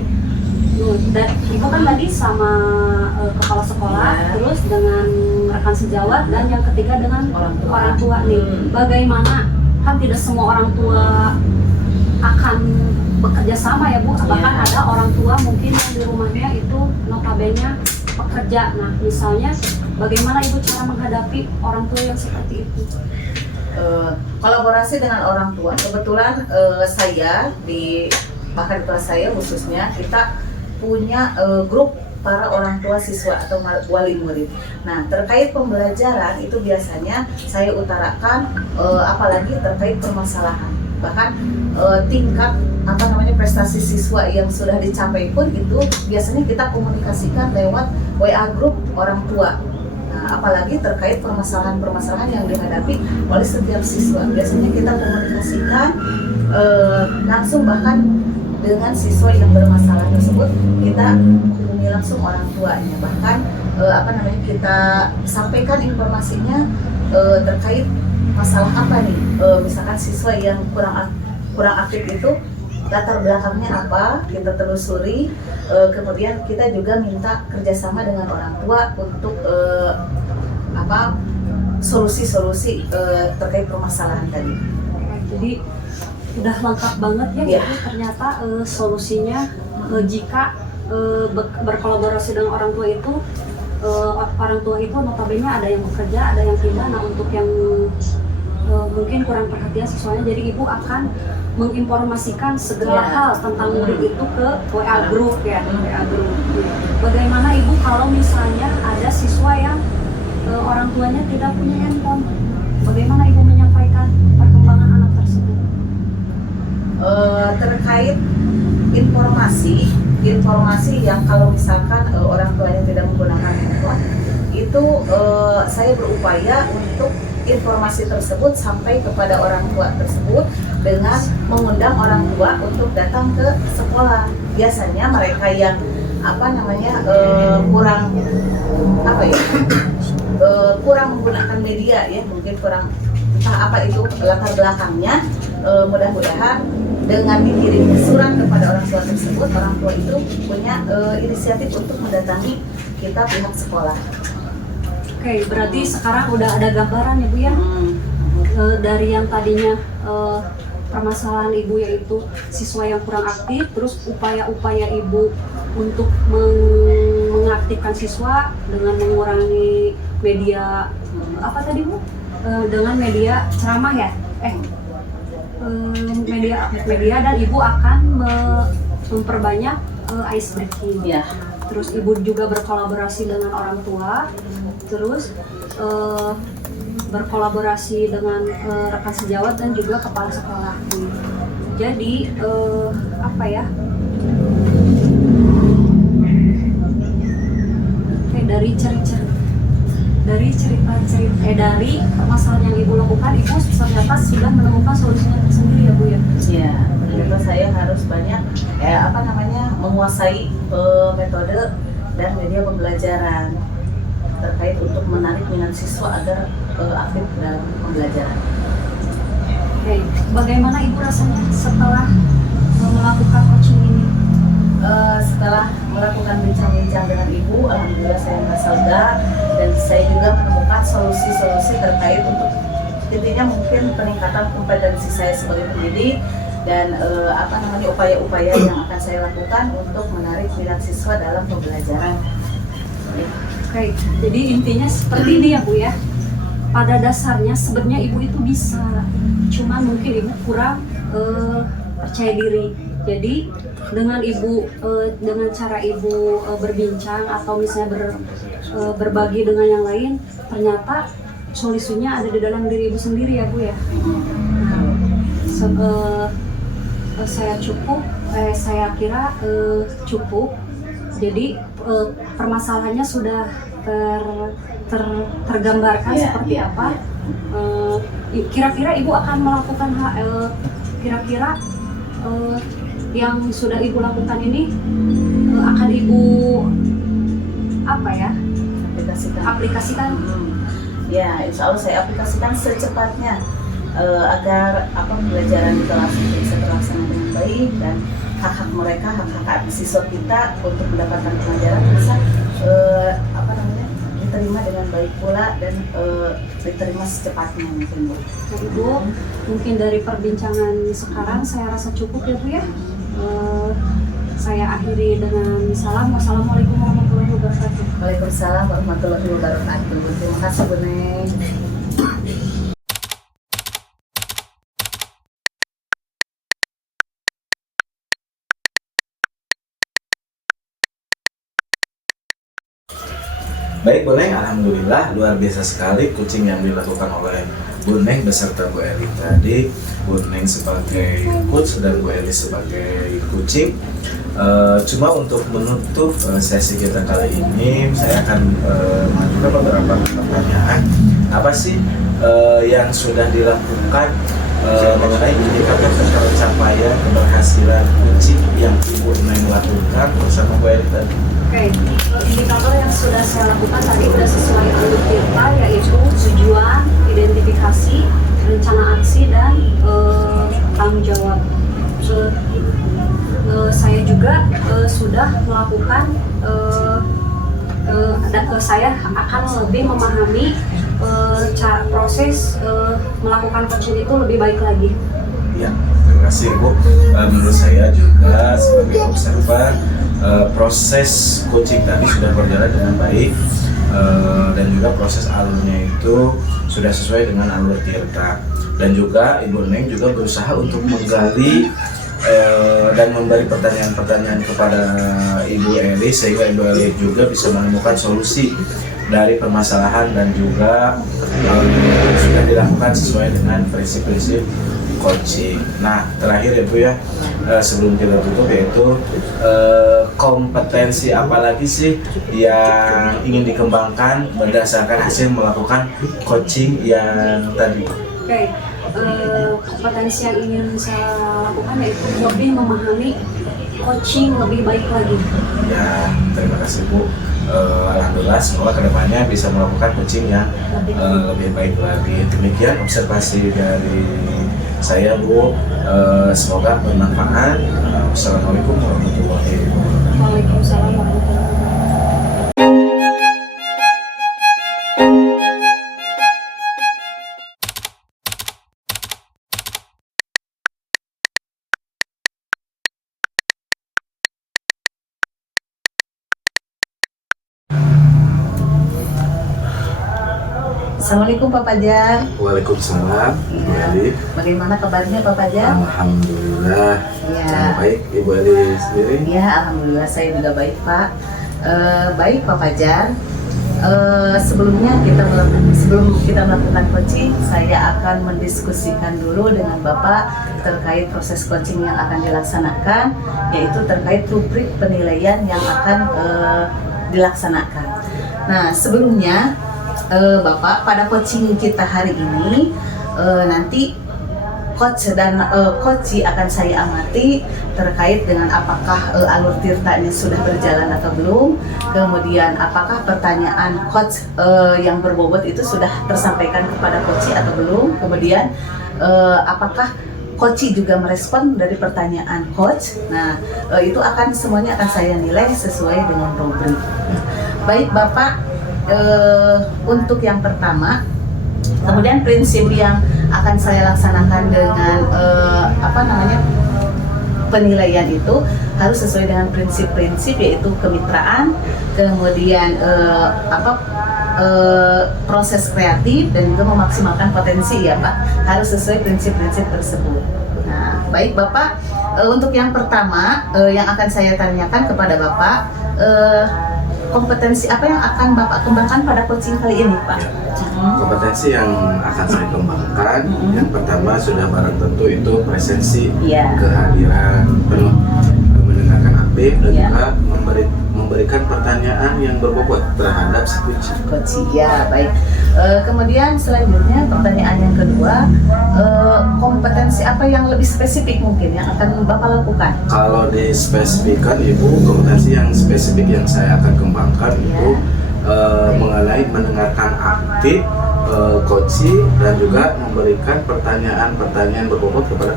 Dan ibu kan tadi sama kepala sekolah, terus dengan rekan sejawat, dan yang ketiga dengan orang tua nih. Bagaimana, kan tidak semua orang tua akan bekerja sama ya Bu, bahkan ada orang tua mungkin yang di rumahnya itu notabene pekerja. Nah, misalnya bagaimana ibu cara menghadapi orang tua yang seperti itu? Kolaborasi dengan orang tua, kebetulan saya di bahkan di kelas saya khususnya kita punya grup para orang tua siswa atau wali murid. Nah, terkait pembelajaran itu biasanya saya utarakan apalagi terkait permasalahan. Bahkan tingkat prestasi siswa yang sudah dicapai pun itu biasanya kita komunikasikan lewat WA grup orang tua. Nah, apalagi terkait permasalahan-permasalahan yang dihadapi oleh setiap siswa. Biasanya kita komunikasikan langsung, bahkan dengan siswa yang bermasalah tersebut kita hubungi langsung orang tuanya, bahkan kita sampaikan informasinya terkait masalah apa nih, misalkan siswa yang kurang aktif itu latar belakangnya apa, kita telusuri, kemudian kita juga minta kerjasama dengan orang tua untuk solusi-solusi terkait permasalahan tadi. Jadi udah lengkap banget ya, Iya. Ibu. Ternyata solusinya jika berkolaborasi dengan orang tua itu, orang tua itu notabene ada yang bekerja, ada yang tidak. Nah, untuk yang mungkin kurang perhatian siswanya, jadi ibu akan menginformasikan segala Iya. hal tentang murid itu ke WA group ya, WA group. Bagaimana ibu kalau misalnya ada siswa yang orang tuanya tidak punya handphone, bagaimana ibu menyampaikan perkembangan anak tersebut? Terkait informasi yang kalau misalkan orang tuanya tidak menggunakan handphone itu, saya berupaya untuk informasi tersebut sampai kepada orang tua tersebut dengan mengundang orang tua untuk datang ke sekolah. Biasanya mereka yang kurang menggunakan media ya, mungkin kurang entah apa itu latar belakangnya, mudah-mudahan dengan dikirimnya surat kepada orang tua tersebut, orang tua itu punya inisiatif untuk mendatangi kita pihak sekolah. Oke, berarti sekarang udah ada gambaran ya Bu ya, dari yang tadinya permasalahan ibu yaitu siswa yang kurang aktif, terus upaya-upaya ibu untuk mengaktifkan siswa dengan mengurangi media apa tadi Bu? Dengan media ceramah ya, media dan ibu akan memperbanyak ice breaking. Ya. Terus ibu juga berkolaborasi dengan orang tua, terus berkolaborasi dengan rekan sejawat dan juga kepala sekolah. Jadi dari permasalahan yang ibu lakukan, ibu ternyata sudah menemukan solusinya tersendiri ya Bu ya. Ya, ternyata saya harus banyak menguasai metode dan media pembelajaran terkait untuk menarik minat siswa agar aktif dalam pembelajaran. Oke, bagaimana ibu rasanya setelah melakukan coaching ini? Setelah melakukan bincang-bincang dengan ibu, alhamdulillah saya merasa lega dan saya juga menemukan solusi-solusi terkait untuk intinya mungkin peningkatan kompetensi saya sebagai pendidik dan upaya-upaya yang akan saya lakukan untuk menarik minat siswa dalam pembelajaran. Oke, jadi intinya seperti ini ya Bu ya. Pada dasarnya sebenarnya ibu itu bisa, cuman mungkin ibu kurang percaya diri. Jadi dengan cara ibu berbincang atau misalnya berbagi dengan yang lain, ternyata solusinya ada di dalam diri ibu sendiri ya Bu ya. Saya kira cukup. Jadi permasalahannya sudah tergambarkan seperti apa. Kira-kira ibu akan melakukan yang sudah ibu lakukan ini akan ibu aplikasikan? Ya, insya Allah saya aplikasikan secepatnya agar pembelajaran di kelas itu bisa terlaksana dengan baik dan hak-hak mereka, hak-hak siswa kita untuk mendapatkan pelajaran bisa diterima dengan baik pula dan diterima secepatnya mungkin Bu. Ibu, mungkin dari perbincangan sekarang saya rasa cukup ya Bu ya. Saya akhiri dengan salam. Wassalamualaikum warahmatullahi wabarakatuh. Waalaikumsalam warahmatullahi wabarakatuh. Terima kasih Bu Neng. Baik Bu Neng, alhamdulillah luar biasa sekali coaching yang dilakukan oleh Bu Neng beserta Bu Eli tadi. Bu Neng sebagai coach dan Bu Eli sebagai coaching. Cuma untuk menutup sesi kita kali ini, saya akan mengajukan beberapa pertanyaan. Apa sih yang sudah dilakukan mengenai indikator pencapaian keberhasilan coaching yang Ibu Neng lakukan bersama Bu Eli tadi? Oke, indikator yang sudah saya lakukan tadi sudah sesuai alur kita, yaitu tujuan, identifikasi, rencana aksi, dan tanggung jawab. Saya juga sudah melakukan, saya akan lebih memahami cara proses melakukan coaching itu lebih baik lagi. Ya, terima kasih Bu. Menurut saya juga sebagai observer, proses coaching tadi sudah berjalan dengan baik, dan juga proses alurnya itu sudah sesuai dengan alur Tirta. Dan juga Ibu Neng juga berusaha untuk menggali dan memberi pertanyaan-pertanyaan kepada Ibu Eli sehingga Ibu Eli juga bisa menemukan solusi dari permasalahan dan juga sudah dilakukan sesuai dengan prinsip-prinsip coaching. Nah, terakhir ya Bu ya, sebelum kita tutup, yaitu kompetensi apa lagi sih yang ingin dikembangkan berdasarkan hasil melakukan coaching yang tadi? Oke, kompetensi yang ingin saya lakukan yaitu lebih memahami coaching lebih baik lagi. Ya, terima kasih Bu. Alhamdulillah semoga kedepannya bisa melakukan coaching yang lebih baik lagi. Demikian observasi dari saya Bu. Semoga bermanfaat. Wassalamualaikum warahmatullahi wabarakatuh. Waalaikumsalam warahmatullahi wabarakatuh. Assalamualaikum Pak Fajar. Waalaikumsalam Bu Eli. Bagaimana kabarnya Pak Fajar? Alhamdulillah. Ya. Baik, Ibu Eli sendiri? Ya, alhamdulillah saya juga baik Pak. Baik Pak Fajar. Sebelum kita melakukan coaching, saya akan mendiskusikan dulu dengan Bapak terkait proses coaching yang akan dilaksanakan, yaitu terkait rubrik penilaian yang akan dilaksanakan. Nah, sebelumnya Bapak, pada coaching kita hari ini nanti coach dan coachi akan saya amati terkait dengan apakah alur tirtanya sudah berjalan atau belum, kemudian apakah pertanyaan coach yang berbobot itu sudah tersampaikan kepada coachi atau belum, kemudian apakah coachi juga merespon dari pertanyaan coach. Nah, itu akan semuanya akan saya nilai sesuai dengan rubrik. Baik Bapak, untuk yang pertama, kemudian prinsip yang akan saya laksanakan dengan penilaian itu harus sesuai dengan prinsip-prinsip, yaitu kemitraan, kemudian proses kreatif, dan juga memaksimalkan potensi ya Pak, harus sesuai prinsip-prinsip tersebut. Nah, baik Bapak, untuk yang pertama yang akan saya tanyakan kepada Bapak, kompetensi apa yang akan Bapak kembangkan pada coaching kali ini, Pak? Kompetensi yang akan saya kembangkan, yang pertama sudah barang tentu itu presensi, kehadiran penuh, mendengarkan aktif, dan juga memberikan pertanyaan yang berbobot terhadap si coaching. Ya, baik. Kemudian selanjutnya pertanyaan yang kedua, kompetensi apa yang lebih spesifik mungkin yang akan Bapak lakukan? Kalau dispesifikkan Ibu, kompetensi yang spesifik yang saya akan kembangkan itu mengenai mendengarkan aktif coaching dan juga memberikan pertanyaan-pertanyaan berbobot kepada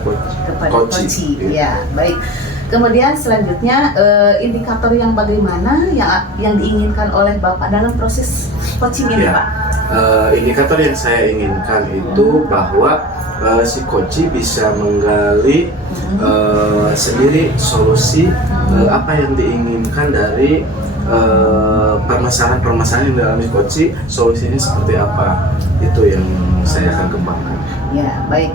coaching. Ya, baik. Kemudian selanjutnya indikator yang bagaimana yang diinginkan oleh Bapak dalam proses coaching ini, Pak? Indikator yang saya inginkan itu bahwa si coach bisa menggali sendiri solusi apa yang diinginkan dari permasalahan-permasalahan yang dialami Koci, solusinya seperti apa, itu yang saya akan kembangkan. Ya, baik.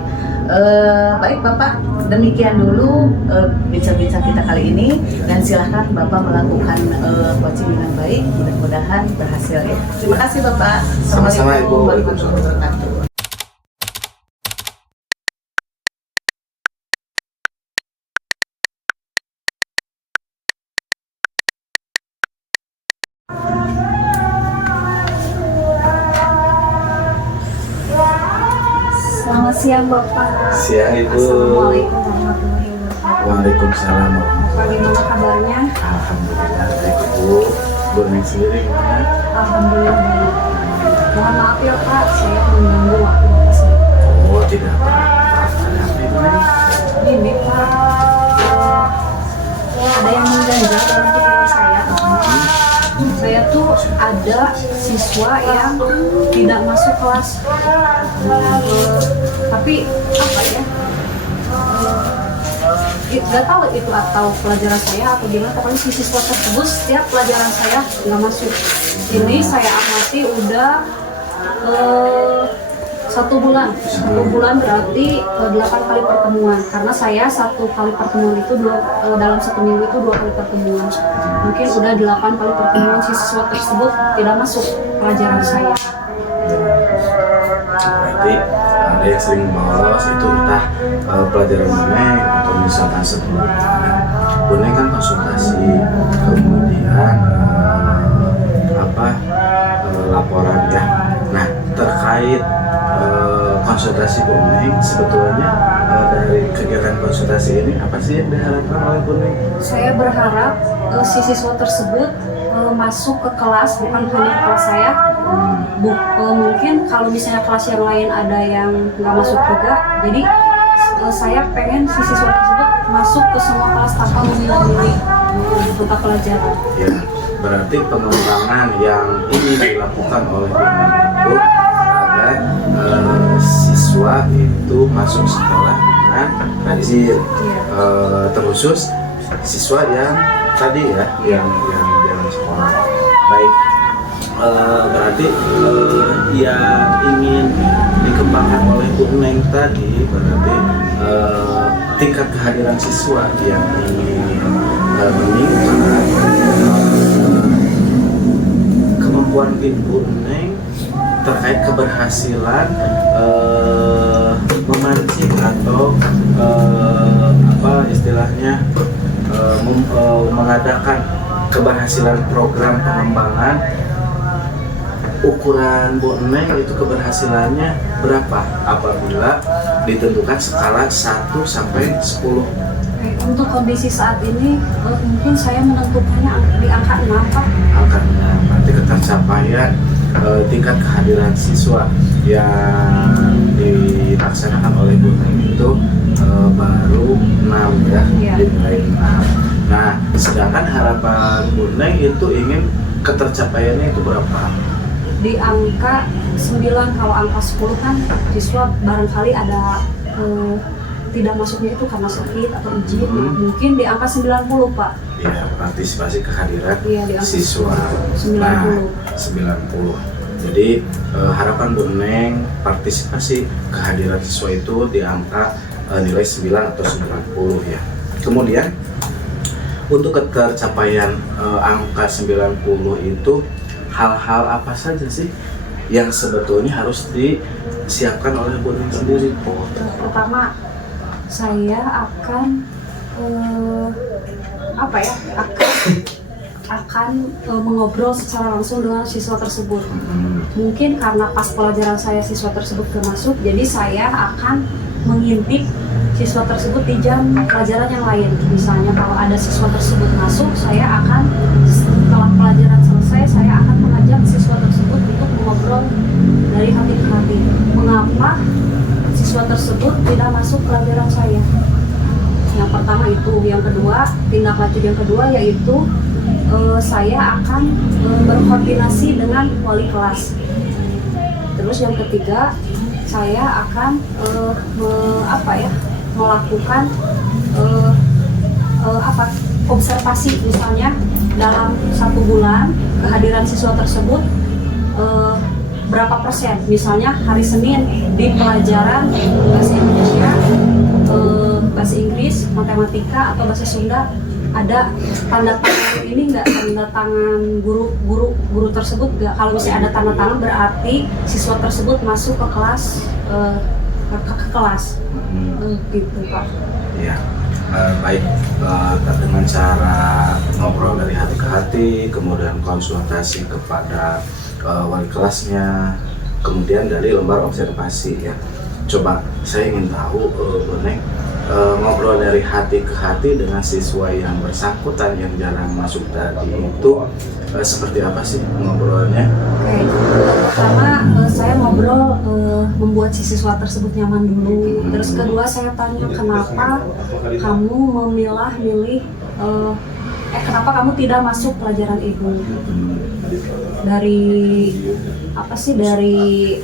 Baik Bapak, demikian dulu bincang-bincang kita kali ini, dan silahkan Bapak melakukan coaching dengan baik, mudah-mudahan berhasil ya. Terima kasih Bapak. Sama-sama, Ibu. Assalamualaikum warahmatullahi wabarakatuh. Selamat siang Bapak. Siang, Ibu. Assalamualaikum warahmatullahi wabarakatuh. Waalaikumsalam. Bapak gimana kabarnya? Alhamdulillah baik, Bu. Bu Neng sendiri gimana? Alhamdulillah baik. Mohon maaf ya Pak, saya mengganggu waktu Bapak sedikit. Oh, tidak apa-apa. Ada apa ini? Ini Pak, ada yang mengganjal dalam pikiran saya. Saya tuh ada siswa yang tidak masuk kelas. Tapi apa ya? Gak tahu itu atau pelajaran saya atau gimana, pokoknya si siswa tersebut setiap pelajaran saya nggak masuk. Ini saya amati udah 1 bulan. 1 bulan berarti 8 kali pertemuan, karena saya 1 kali pertemuan itu dalam 1 minggu itu 2 kali pertemuan. Mungkin udah 8 kali pertemuan si siswa tersebut tidak masuk pelajaran saya. Berarti ada yang sering bolos, itu entah pelajaran Buneng atau misalkan sebelumnya Buneng kan konsultasi, kemudian laporan ya. Nah, terkait konsultasi Buneng, sebetulnya dari kegiatan konsultasi ini apa sih yang diharapkan oleh Buneng? Saya berharap si siswa tersebut masuk ke kelas, bukan hanya kelas saya. Mungkin kalau misalnya kelas yang lain ada yang nggak masuk juga, jadi saya pengen si siswa tersebut masuk ke semua kelas tanpa memilih-milih mata pelajaran. Ya, berarti pengembangan yang ingin dilakukan oleh Buneng itu agar siswa itu masuk sekolah dengan rajin, terkhusus siswa yang tadi ya, yang dalam sekolah. Baik. Berarti yang ingin dikembangkan oleh Buneng tadi berarti tingkat kehadiran siswa yang ingin meningkat, kemampuan Ibu Neng terkait keberhasilan memancing atau istilahnya mengadakan keberhasilan program pengembangan. Ukuran Bu Neng itu keberhasilannya berapa apabila ditentukan skala 1 sampai 10? Untuk kondisi saat ini mungkin saya menentukannya di angka 6 Pak. Angka 6, berarti ketercapaian tingkat kehadiran siswa yang dilaksanakan oleh Bu Neng itu baru 6 ya, dinilai 6. Nah, sedangkan harapan Bu Neng itu ingin ketercapaiannya itu berapa? Di angka 9, kalau angka 10 kan siswa barangkali ada tidak masuknya itu karena sakit atau izin. Mungkin di angka 90 Pak. Ya, partisipasi kehadiran Iya, siswa. 90. Nah, 90. Jadi harapan Bu Neng partisipasi kehadiran siswa itu di angka nilai 9 atau 90 ya. Kemudian untuk ketercapaian angka 90 itu hal-hal apa saja sih yang sebetulnya harus disiapkan oleh Bu Neng sendiri? Pertama, saya akan mengobrol secara langsung dengan siswa tersebut. Mungkin karena pas pelajaran saya siswa tersebut masuk, jadi saya akan mengintip siswa tersebut di jam pelajaran yang lain. Misalnya kalau ada siswa tersebut masuk, saya akan setelah pelajaran selesai, saya akan mengajak siswa tersebut untuk mengobrol dari hati ke hati. Mengapa siswa tersebut tidak masuk pelajaran saya? Yang pertama itu. Yang kedua, tindak lanjut yang kedua yaitu saya akan berkoordinasi dengan wali kelas. Terus yang ketiga, saya akan melakukan observasi, misalnya dalam 1 bulan kehadiran siswa tersebut berapa persen. Misalnya hari Senin di pelajaran bahasa Indonesia, bahasa Inggris, matematika atau bahasa Sunda ada tanda tangan ini nggak, tanda tangan guru tersebut nggak. Kalau misalnya ada tanda tangan berarti siswa tersebut masuk ke kelas, ke kelas. Gitu Pak. Ya, baik. Dengan cara ngobrol dari hati ke hati, kemudian konsultasi kepada wali kelasnya, kemudian dari lembar observasi ya. Coba saya ingin tahu, Bu Neng, ngobrol dari hati ke hati dengan siswa yang bersangkutan yang jarang masuk tadi itu seperti apa sih ngobrolnya? Oke, pertama saya ngobrol membuat si siswa tersebut nyaman dulu. Terus kedua saya tanya kenapa kamu milih kenapa kamu tidak masuk pelajaran ibu? Dari apa sih, dari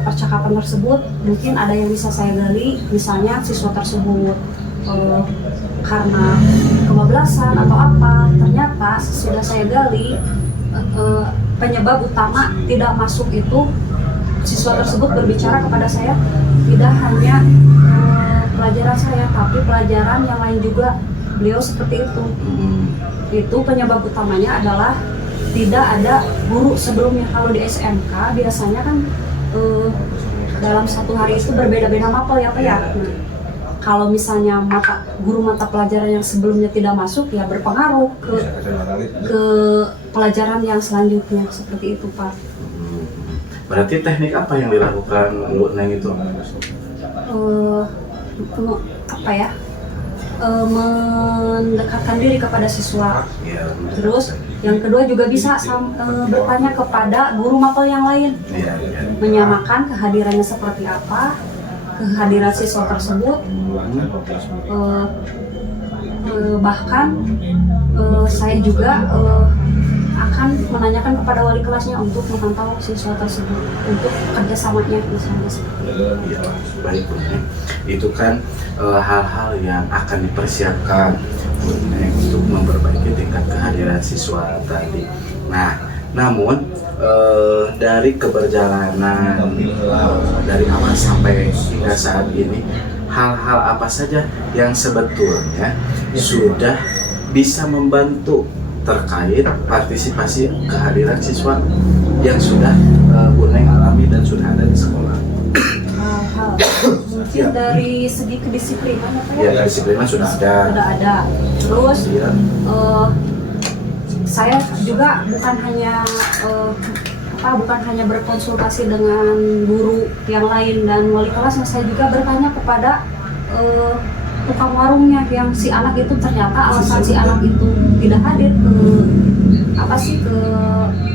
percakapan tersebut mungkin ada yang bisa saya gali. Misalnya siswa tersebut karena kebablasan atau apa, ternyata sesudah saya gali penyebab utama tidak masuk itu siswa tersebut berbicara kepada saya tidak hanya pelajaran saya tapi pelajaran yang lain juga. Beliau seperti itu. Itu penyebab utamanya adalah tidak ada guru sebelumnya. Kalau di SMK biasanya kan dalam 1 hari itu berbeda-beda mapel ya Pak ya. Nah, kalau misalnya guru mata pelajaran yang sebelumnya tidak masuk ya berpengaruh ke pelajaran yang selanjutnya, seperti itu Pak. Berarti teknik apa yang dilakukan Bu Neng itu? Apa ya? Mendekatkan diri kepada siswa. Ya, Terus yang kedua juga bisa bertanya kepada guru mapel yang lain, ya. menyamakan kehadirannya seperti apa, kehadiran siswa tersebut, bahkan saya juga akan menanyakan kepada wali kelasnya untuk memantau siswa tersebut untuk kerjasamanya misalnya seperti itu. Ya, baik Bu Neng. Itu kan hal-hal yang akan dipersiapkan Bu Neng untuk memperbaiki tingkat kehadiran siswa tadi. Nah, namun dari keberjalanan dari awal sampai hingga saat ini, hal-hal apa saja yang sebetulnya sudah bisa membantu terkait partisipasi kehadiran siswa yang sudah Bu Neng alami dan sudah ada di sekolah? Hal-hal mungkin dari segi kedisiplinan apa ya? Ya, disiplinan sudah ada. Sudah ada. Terus Ya. saya juga bukan hanya berkonsultasi dengan guru yang lain dan wali kelasnya, saya juga bertanya kepada tukang warungnya yang si anak itu ternyata alasan si anak itu tidak hadir ke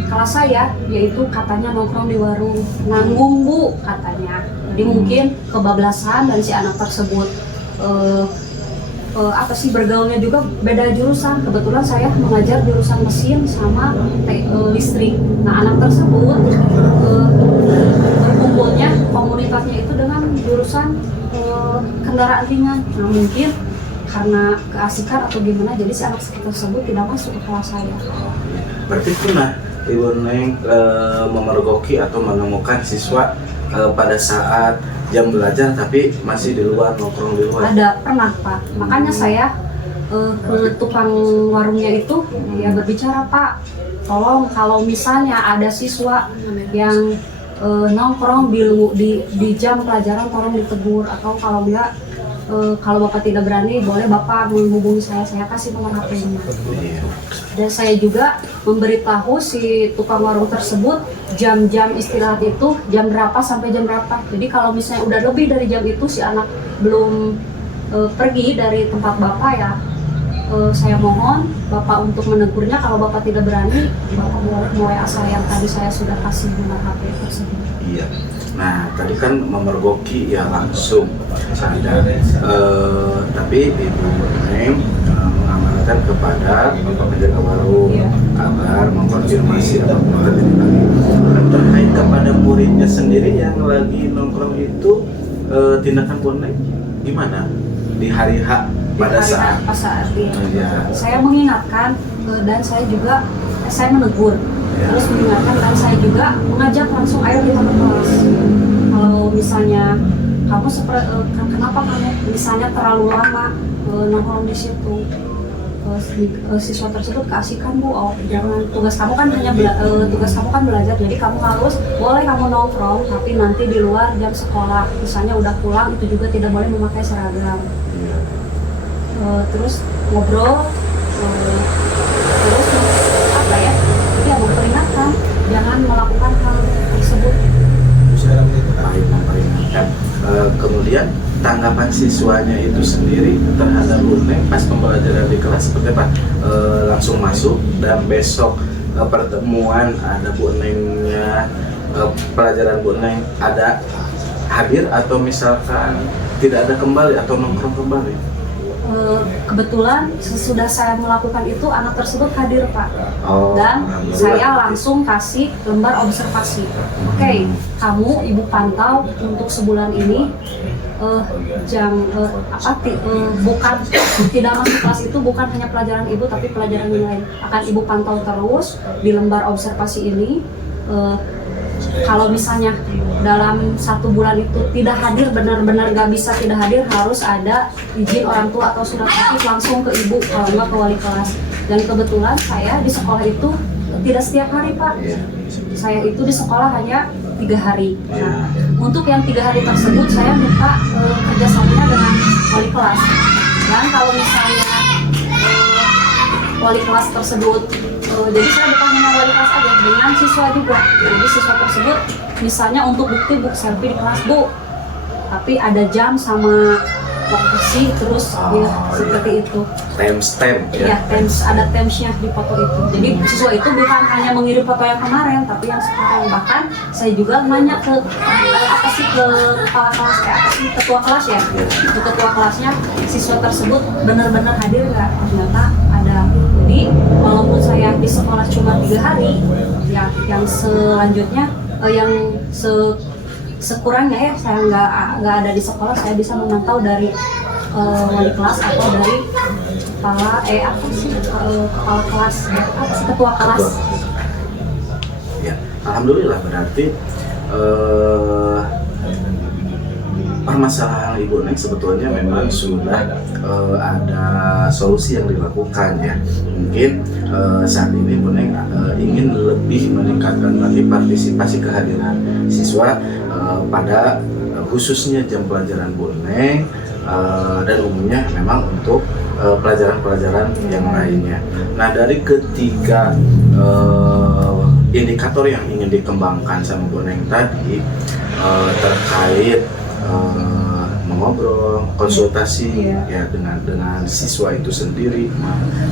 kelas saya, yaitu katanya nongkrong di warung nanggung Bu katanya. Jadi mungkin kebablasan dan si anak tersebut bergaulnya juga beda jurusan. Kebetulan saya mengajar jurusan mesin sama listrik. Nah, anak tersebut berkumpulnya komunitasnya itu dengan jurusan kendaraan ringan. Nah, mungkin karena keasikan atau gimana, jadi si anak tersebut tidak masuk ke kelas saya. Berarti pernah Ibu Neng memergoki atau menemukan siswa pada saat jam belajar tapi masih di luar, nongkrong di luar? Ada, pernah Pak. Makanya saya ke tukang warungnya itu ya berbicara, Pak, tolong kalau misalnya ada siswa yang nongkrong di jam pelajaran tolong ditegur, atau kalau enggak kalau Bapak tidak berani boleh Bapak menghubungi saya kasih nomor HP-nya. Dan saya juga memberitahu si tukang warung tersebut jam-jam istirahat itu jam berapa sampai jam berapa. Jadi kalau misalnya udah lebih dari jam itu si anak belum pergi dari tempat Bapak ya, saya mohon Bapak untuk menegurnya. Kalau Bapak tidak berani, Bapak boleh WA saya yang tadi saya sudah kasih nomor HP tersebut. Iya. Nah, tadi kan memergoki ya langsung ada, tapi Ibu Neng mengamanatkan kepada penjaga warung agar mengkonfirmasi apapun terjadi lagi. Terkait kepada muridnya sendiri yang lagi nongkrong itu, tindakan Bu Neng gimana di hari H pada saat? Iya. Saya mengingatkan dan saya menegur, Ya. terus mengingatkan, dan saya juga mengajak langsung, ayo kita ke kelas. Kalau misalnya kamu kenapa kamu misalnya terlalu lama nongkrong di situ, siswa tersebut keasikan bu, oh jangan, tugas kamu kan tugas kamu kan belajar, jadi kamu harus boleh kamu nongkrong tapi nanti di luar jam sekolah, misalnya udah pulang itu juga tidak boleh memakai seragam. Terus ngobrol, terus apa ya, memperingatkan jangan melakukan hal tersebut. Baik, memperingatkan. Kemudian tanggapan siswanya itu sendiri terhadap Bu Neng pas pembelajaran di kelas seperti apa? Langsung masuk dan besok pertemuan ada Bu Nengnya, pelajaran Bu Neng ada hadir atau misalkan tidak ada kembali atau nongkrong kembali? Kebetulan sesudah saya melakukan itu anak tersebut hadir Pak, dan alhamdulillah. saya langsung kasih lembar observasi. Oke, kamu ibu pantau untuk sebulan ini, bukan tidak masuk kelas itu bukan hanya pelajaran ibu tapi pelajaran yang lain akan ibu pantau terus di lembar observasi ini. Kalau misalnya dalam 1 bulan itu tidak hadir, benar-benar gak bisa tidak hadir, harus ada izin orang tua atau surat aktif langsung ke ibu, kalau enggak ke wali kelas. Dan kebetulan saya di sekolah itu tidak setiap hari Pak, saya itu di sekolah hanya 3 hari. Nah, untuk yang 3 hari tersebut saya minta kerjasamanya dengan wali kelas. Dan kalau misalnya wali kelas tersebut, jadi saya bukan hanya wali kelas aja, dengan siswa juga. Jadi siswa tersebut misalnya untuk bukti selfie di kelas bu, tapi ada jam sama lokasi, terus seperti itu. Timestamp Ya, ada timesnya di foto itu. Jadi siswa itu bukan hanya mengirim foto yang kemarin, tapi yang sekarang. Bahkan saya juga nanya ke kepala kelas, ketua kelas ya, ke ketua kelasnya, siswa tersebut benar-benar hadir nggak? Ternyata ada. Jadi walaupun saya di sekolah cuma 3 hari, ya yang selanjutnya sekurangnya ya saya nggak ada di sekolah, saya bisa memantau dari wali kelas atau dari kepala kelas, ketua kelas. Ya, alhamdulillah berarti permasalahan Ibu Neng sebetulnya memang sudah ada solusi yang dilakukan ya. Mungkin saat ini Bu Neng ingin lebih meningkatkan lagi partisipasi kehadiran siswa pada khususnya jam pelajaran Bu Neng dan umumnya memang untuk pelajaran-pelajaran yang lainnya. Nah, dari ketiga indikator yang ingin dikembangkan sama Bu Neng tadi terkait mengobrol, konsultasi ya dengan siswa itu sendiri,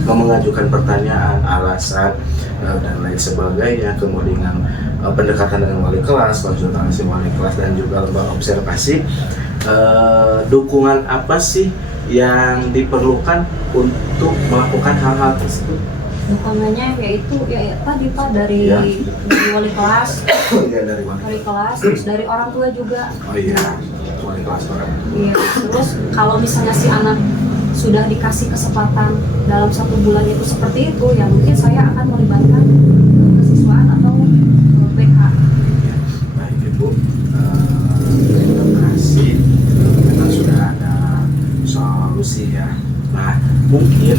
mengajukan pertanyaan, alasan dan lain sebagainya, kemudian pendekatan dengan wali kelas, konsultasi wali kelas dan juga lembar observasi. Dukungan apa sih yang diperlukan untuk melakukan hal-hal tersebut? Dukungannya yaitu tadi Pak dari wali kelas, Ya, dari wali kelas, terus dari orang tua juga. Oh iya, wali kelas orang. Iya, terus kalau misalnya si anak sudah dikasih kesempatan dalam 1 bulan itu seperti itu, ya mungkin saya akan melibatkan kesiswaan atau BK. Ya, baik Ibu, terima kasih. Memang sudah ada solusi ya. Nah, mungkin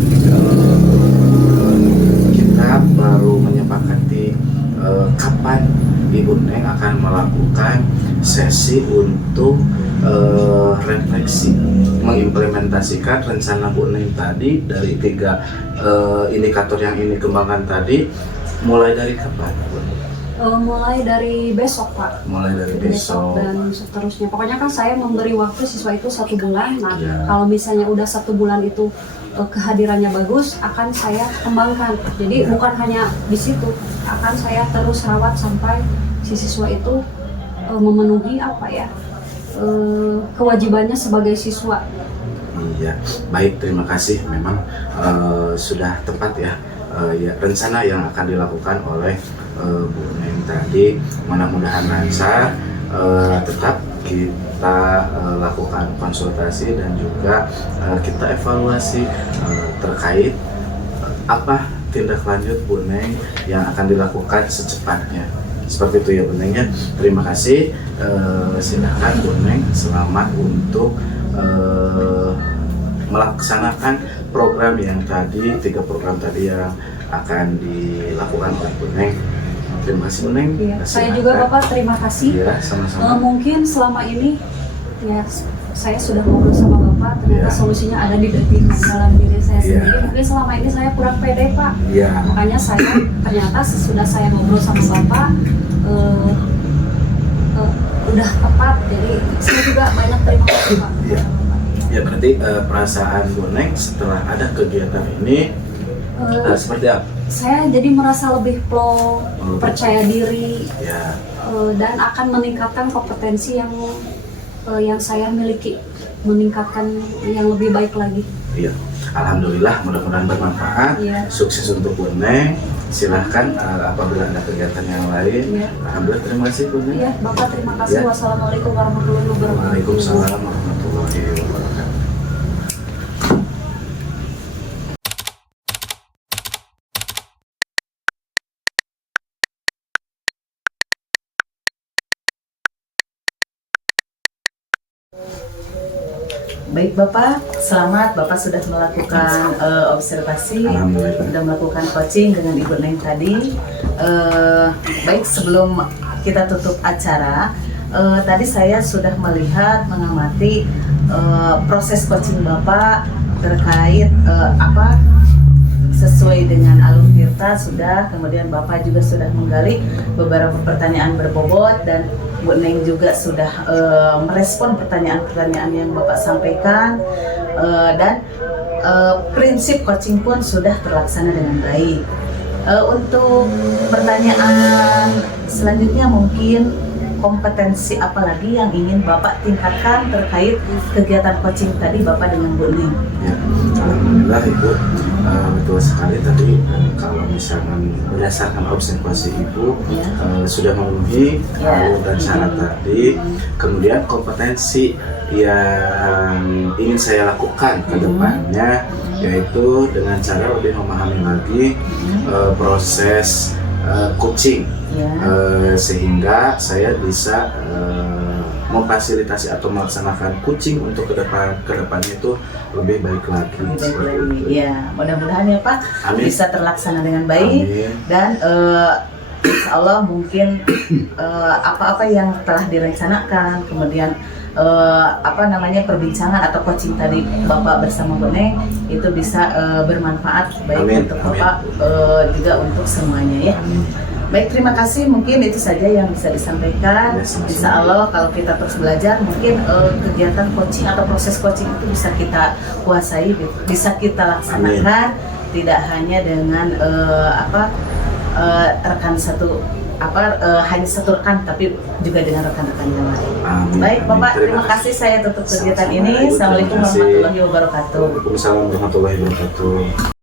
kita baru menyepakati kapan Ibu Neng akan melakukan sesi untuk refleksi, mengimplementasikan rencana Bu Neng tadi dari 3 indikator yang ini kembangkan tadi. Mulai dari kapan, Bu? Mulai dari besok Pak. Mulai dari besok. Dan seterusnya. Pokoknya kan saya memberi waktu siswa itu 1 bulan. Nah, Ya. kalau misalnya udah 1 bulan itu kehadirannya bagus, akan saya kembangkan. Jadi bukan hanya di situ, akan saya terus rawat sampai si siswa itu memenuhi kewajibannya sebagai siswa. Iya, baik, terima kasih. Memang sudah tepat ya, rencana yang akan dilakukan oleh Bu Neng tadi. Mudah-mudahan lancar. Tetap kita lakukan konsultasi dan juga kita evaluasi terkait apa tindak lanjut Bu Neng yang akan dilakukan secepatnya. Seperti itu ya Bu Neng ya. Terima kasih. Silakan Bu Neng, selamat untuk melaksanakan program yang tadi, 3 program tadi yang akan dilakukan oleh Bu Neng. Terima kasih Bu Neng. Iya. Saya juga Bapak terima kasih. Iya, sama-sama. Mungkin selama ini ya saya sudah ngobrol sama Bapak, ternyata Iya. solusinya ada di dalam diri saya Iya. sendiri. Mungkin selama ini saya kurang pede Pak. Iya. Makanya saya ternyata sesudah saya ngobrol sama Bapak udah tepat. Jadi saya juga banyak terima kasih Pak. Iya. Ya berarti perasaan Bu Neng setelah ada kegiatan ini seperti apa? Saya jadi merasa lebih flow, percaya diri, Ya. dan akan meningkatkan kompetensi yang saya miliki, meningkatkan yang lebih baik lagi. Iya. Alhamdulillah, mudah-mudahan bermanfaat. Iya. Sukses untuk Bu Neng. Silahkan apabila ada kegiatan yang lain. Iya. Alhamdulillah, terima kasih Bu Neng. Iya, Bapak terima kasih. Ya. Wassalamualaikum warahmatullahi wabarakatuh. Waalaikumsalam warahmatullahi wabarakatuh. Baik Bapak, selamat Bapak sudah melakukan observasi, Alhamdulillah. sudah melakukan coaching dengan Ibu Neng tadi. Baik, sebelum kita tutup acara, tadi saya sudah melihat, mengamati proses coaching Bapak terkait sesuai dengan alur tirta sudah, kemudian Bapak juga sudah menggali beberapa pertanyaan berbobot dan Bu Neng juga sudah merespon pertanyaan-pertanyaan yang Bapak sampaikan, dan prinsip coaching pun sudah terlaksana dengan baik. Untuk pertanyaan selanjutnya, mungkin kompetensi apa lagi yang ingin Bapak tingkatkan terkait kegiatan coaching tadi Bapak dengan Bu Neng? Ya, alhamdulillah Ibu, betul sekali tadi kalau misalkan berdasarkan observasi Ibu Ya. Sudah memenuhi Ya. alur dan syarat tadi. Kemudian kompetensi yang ingin saya lakukan ke depannya yaitu dengan cara lebih memahami lagi proses coaching. Ya. Sehingga saya bisa memfasilitasi atau melaksanakan coaching untuk kedepannya itu lebih baik lagi. Lebih baik Seperti lagi. itu. Ya, mudah-mudahan ya Pak Amin. bisa terlaksana dengan baik. Amin. Dan insya Allah mungkin apa-apa yang telah direncanakan, kemudian perbincangan atau coaching tadi Bapak bersama Bu Neng itu bisa bermanfaat baik Amin. untuk Amin. Bapak juga untuk semuanya ya. Baik, terima kasih. Mungkin itu saja yang bisa disampaikan. Ya, sama-sama. Insya Allah kalau kita terus belajar, mungkin kegiatan coaching atau proses coaching itu bisa kita kuasai, bisa kita laksanakan. Tidak hanya dengan rekan satu hanya satu rekan, tapi juga dengan rekan-rekan yang lain. Amin. Baik, Amin. Bapak, terima kasih. Saya tutup kegiatan Sama-sama, ini. Ibu. Assalamualaikum Terima kasih. warahmatullahi wabarakatuh. Waalaikumsalam warahmatullahi wabarakatuh.